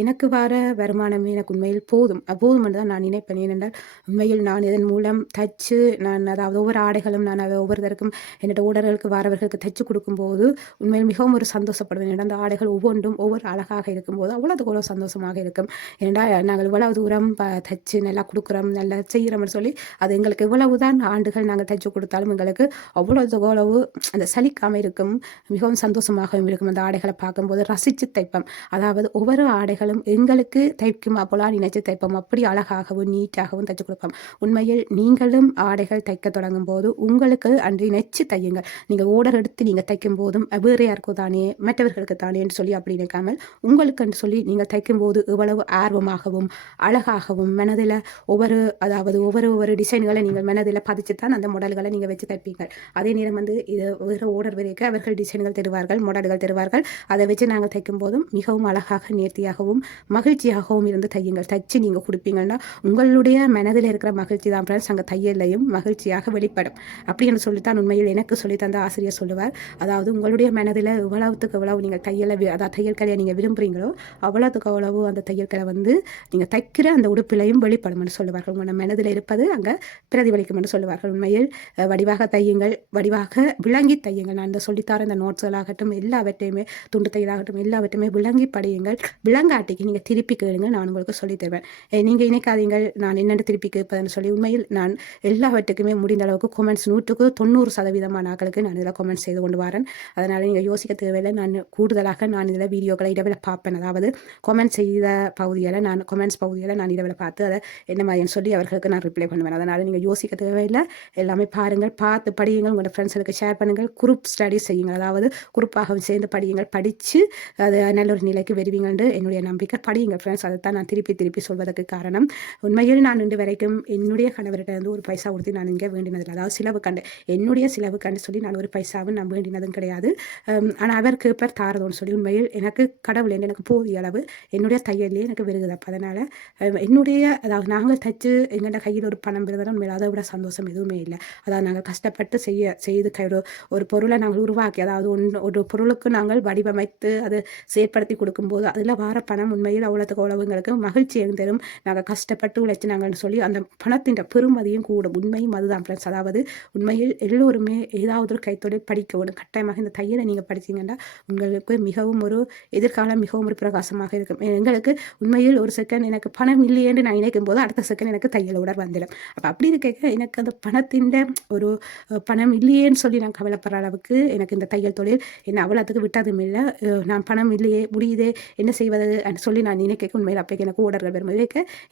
எனக்கு வர வருமானமே எனக்கு உண்மையில் போதும் என்று தான் நான் நினைப்பேன். ஏனென்றால் உண்மையில் நான் இதன் மூலம் தைச்சு நான் அதாவது ஒவ்வொரு ஆடைகளும் நான் ஒவ்வொருத்தருக்கும் என்னோட ஓடர்களுக்கு வரவர்களுக்கு தைச்சு கொடுக்கும்போது உண்மையில் மிகவும் ஒரு சந்தோஷப்படுவேன். ஏன்னா அந்த ஆடைகள் ஒவ்வொன்றும் ஒவ்வொரு அழகாக இருக்கும்போது அவ்வளோ சந்தோஷமாக இருக்கும். ஏன்னா நாங்கள் இவ்வளவு தூரம் தைச்சு நல்லா கொடுக்குறோம், நல்லா செய்கிறோம்னு சொல்லி அது எங்களுக்கு இவ்வளவு தான் ஆண்டுகள் நாங்கள் தைச்சு கொடுத்தாலும் எங்களுக்கு அவ்வளவு அந்த சலிக்காமல் இருக்கும், மிகவும் சந்தோஷமாகவும் இருக்கும். அந்த ஆடைகளை பார்க்கும்போது ரசித்து தைப்போம். அதாவது ஒவ்வொரு ஆடைகளும் எங்களுக்கு தைக்குமா போல நினைச்சு தைப்போம். அப்படி அழகாகவும் நீட்டாகவும் தைச்சு கொடுப்போம். உண்மையில் நீங்களும் ஆடைகள் தைக்க தொடங்கும் போது உங்களுக்கு அன்று நினைச்சு தையுங்கள். நீங்கள் ஓடர் எடுத்து நீங்கள் தைக்கும் போதும் வேறு யாருக்கும் தானே மற்றவர்களுக்கு தானேன்னு சொல்லி அப்படி நினைக்காமல் உங்களுக்கு சொல்லி நீங்கள் தைக்கும் போது எவ்வளவு ஆர்வமாகவும் அழகாகவும் மனதில் ஒவ்வொரு டிசைன்களை நீங்கள் மனதில் பதிச்சு தான் அந்த மாடல்களை நீங்கள் வச்சு தைப்பீங்கள். அதே நேரம் வந்து இது வேறு ஓடர் வரைக்கும் அவர்கள் டிசைன்கள் தருவார்கள், மாடல்கள் தருவார்கள். அதை வச்சு நாங்கள் தைக்கும் போதும் மிகவும் அழகாக நேர்த்தியாகவும் மகிழ்ச்சியாகவும் இருந்து தையுங்கள். தைச்சு நீங்கள் கொடுப்பீங்கன்னா உங்களுடைய மனதில் இருக்கிற மகிழ்ச்சி தான் ஃப்ரெண்ட்ஸ் அங்கே தையலையும் மகிழ்ச்சியாக வெளிப்படும். அப்படின்னு சொல்லித்தான் உண்மையில் எனக்கு சொல்லி தந்த ஆசிரியர் சொல்லுவார். அதாவது உங்களுடைய மனதில் எவ்வளவுக்கு எவ்வளவு நீங்கள் தையல் கலையை நீங்கள் விரும்புகிறீங்களோ அவ்வளவுக்கு அவ்வளவு அந்த தையல் கலை வந்து நீங்கள் தைக்கிற அந்த உடுப்பிலையும் வெளிப்படும் என்று சொல்லுவார்கள். உங்களோட மனதில் இருப்பது அங்கே பிரதிபலிக்கும் என்று சொல்லுவார்கள். உண்மையில் வடிவாக தையுங்கள், வடிவாக விளங்கி தையுங்கள். நான் இந்த சொல்லித்தார இந்த நோட்ஸ்களாகட்டும் எல்லாவற்றையுமே துண்டு தையலாகட்டும் எல்லாவற்றையுமே விளங்கி படியுங்கள். விளங்காட்டிக்கு நீங்கள் திருப்பி கேளுங்கள், நான் உங்களுக்கு சொல்லித் தருவேன். நீங்கள் இணைக்காதீங்கள் நான் என்னென்னு திருப்பி கேட்பதுன்னு சொல்லி. உண்மையில் நான் எல்லாவற்றுக்குமே முடிந்த அளவுக்கு கொமெண்ட்ஸ் 100% ஆக்களுக்கு நான் இதில் கொமெண்ட்ஸ் செய்து கொண்டு வரேன். அதனால் நீங்கள் யோசிக்க தேவையில்லை. நான் கூடுதலாக நான் இதில் வீடியோக்களை இடவில் பார்ப்பேன். அதாவது கொமெண்ட்ஸ் பகுதியில் நான் இடவில் பார்த்து அதை என்ன மாதிரின்னு சொல்லி அவர்களுக்கு நான் ரிப்ளை பண்ணுவேன். அதனால் நீங்கள் யோசிக்க தேவையில்லை. எல்லாமே பாருங்கள், பார்த்து படியுங்கள், உங்களோட ஃப்ரெண்ட்ஸுக்கு ஷேர் பண்ணுங்கள், குரூப் ஸ்டடி செய்யுங்கள். அதாவது குரூப்பாக சேர்ந்து படியுங்கள். படித்து அது நல்ல ஒரு நிலைக்கு வருவீங்கன்னு என்னுடைய நம்பிக்கை. படியுங்கள் ஃப்ரெண்ட்ஸ். அதை தான் நான் திருப்பி சொல்வதற்கு காரணம். உண்மையில் நான் இன்று வரைக்கும் என்னுடைய கணவர்கிட்ட வந்து ஒரு பைசா கொடுத்து நான் இங்கே வேண்டினதில்லை. அதாவது என்னுடைய செலவு கண்டு சொல்லி நான் ஒரு பைசாவும் நான் வேண்டினதும் கிடையாது. ஆனால் அவர் கேப்பர் தாரதோன்னு சொல்லி உண்மையில் எனக்கு கடவுள் எனக்கு போதிய அளவு என்னுடைய தையல்லே எனக்கு விருகுது. அதனால் அதாவது நாங்கள் தைச்சு எங்கள்ட கையில் ஒரு பணம் விருதுனா உண்மையில் அதை விட சந்தோஷம் எதுவுமே இல்லை. அதாவது நாங்கள் கஷ்டப்பட்டு செய்து ஒரு பொருளை நாங்கள் உருவாக்கி அதாவது ஒரு பொருளுக்கு நாங்கள் வடிவமைத்து அதை செயற்படுத்தி கொடுக்கும்போது அதில் வர பணம் உண்மையில் அவ்வளோத்துக்கு அவ்வளவுங்களுக்கு மகிழ்ச்சி தரும். நாங்கள் கஷ்டப்பட்டு உழைச்சி நாங்கள்னு சொல்லி அந்த பணத்தின் பெருமதியும் கூடும். உண்மையும் அதுதான் ஃப்ரெண்ட்ஸ். அதாவது உண்மையில் எல்லோருமே ஏதாவது ஒரு கைத்தொழில் படிக்கணும். கட்டாயமாக இந்த தையலை நீங்கள் படித்தீங்கன்னா உங்களுக்கு மிகவும் ஒரு எதிர்காலம் மிகவும் ஒரு பிரகாசமாக இருக்கும். எங்களுக்கு உண்மையில் ஒரு செகண்ட் எனக்கு பணம் இல்லையென்று நான் நினைக்கும் போது அடுத்த செகண்ட் எனக்கு தையல் உடர் வந்துடும். அப்போ அப்படி இருக்க எனக்கு அந்த பணம் இல்லையேன்னு சொல்லி நான் கவலைப்படுற அளவுக்கு எனக்கு இந்த தையல் தொழில் என்ன அவ்வளோத்துக்கு விட்டதும் இல்லை. நான் பணம் இல்லையே முடியுதே என்ன செய்வது சொல்லி நான் நினைக்க உண்மையில் அப்போ எனக்கு ஓடர்கள் வரும்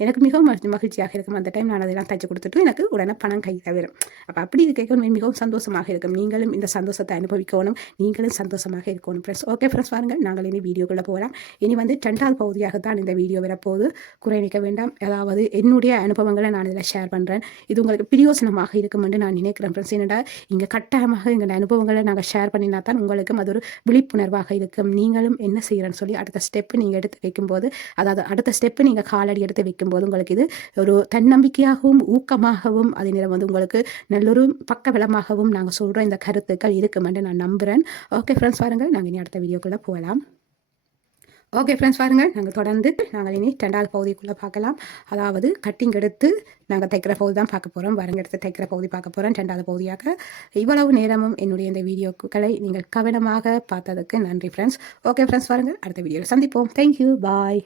எனக்கு மிகவும் மகிழ்ச்சியாக இருக்கும். அந்த டைம் நான் அதெல்லாம் தைச்சு கொடுத்துட்டு எனக்கு உடனே பணம் கையில் வரும். அப்போ அப்படி இருக்க மிகவும் சந்தோஷமாக இருக்கும். நீங்களும் இந்த சந்தோஷத்தை அனுபவிக்கணும், நீங்களும் சந்தோஷமாக இருக்கணும் ஃப்ரெண்ட்ஸ். ஓகே ஃப்ரெண்ட்ஸ், பாருங்கள் நாங்கள் இனி வீடியோக்குள்ளே போகலாம். இனி வந்து 2வது பகுதியாக தான் இந்த வீடியோ வரப்போது. குறை நிற்க வேண்டாம். அதாவது என்னுடைய அனுபவங்களை நான் இதில் ஷேர் பண்ணுறேன். இது உங்களுக்கு பிரயோசனமாக இருக்கும் என்று நான் நினைக்கிறேன் ஃப்ரெண்ட்ஸ். என்னடா இங்கே கட்டாயமாக எங்கள் அனுபவங்களை நாங்கள் ஷேர் பண்ணினா தான் உங்களுக்கும் அது ஒரு விழிப்புணர்வாக இருக்கும். நீங்களும் என்ன செய்கிறேன்னு சொல்லி அடுத்த ஸ்டெப்பு நீங்கள் எடுத்து வைக்கும்போது, அதாவது அடுத்த ஸ்டெப்பு நீங்கள் காலடி எடுத்து வைக்கும்போது உங்களுக்கு இது ஒரு தன்னம்பிக்கையாகவும் ஊக்கமாகவும் அதே நேரம் வந்து உங்களுக்கு நல்லொரு பக்கபலமாகவும் நாங்கள் சொல்கிற இந்த கருத்துக்கள் இருக்கும் என்று நான் நம்புகிறேன். ஓகே ஃப்ரெண்ட்ஸ், பாருங்கள் நாங்கள் இனி அடுத்த வீடியோக்குள்ளே போகலாம். ஓகே ஃப்ரெண்ட்ஸ், பாருங்கள் நாங்கள் இனி 2வது பகுதிக்குள்ளே பார்க்கலாம். அதாவது கட்டிங் எடுத்து நாங்கள் தைக்கிற பகுதி தான் பார்க்க போகிறோம். வரங்க எடுத்து தைக்கிற பகுதி பார்க்க போகிறோம் 2வது பகுதியாக. இவ்வளவு நேரமும் என்னுடைய இந்த வீடியோக்களை நீங்கள் கவனமாக பார்த்ததுக்கு நன்றி ஃப்ரெண்ட்ஸ். ஓகே ஃப்ரெண்ட்ஸ், பாருங்கள் அடுத்த வீடியோவில் சந்திப்போம். தேங்க்யூ, பாய்.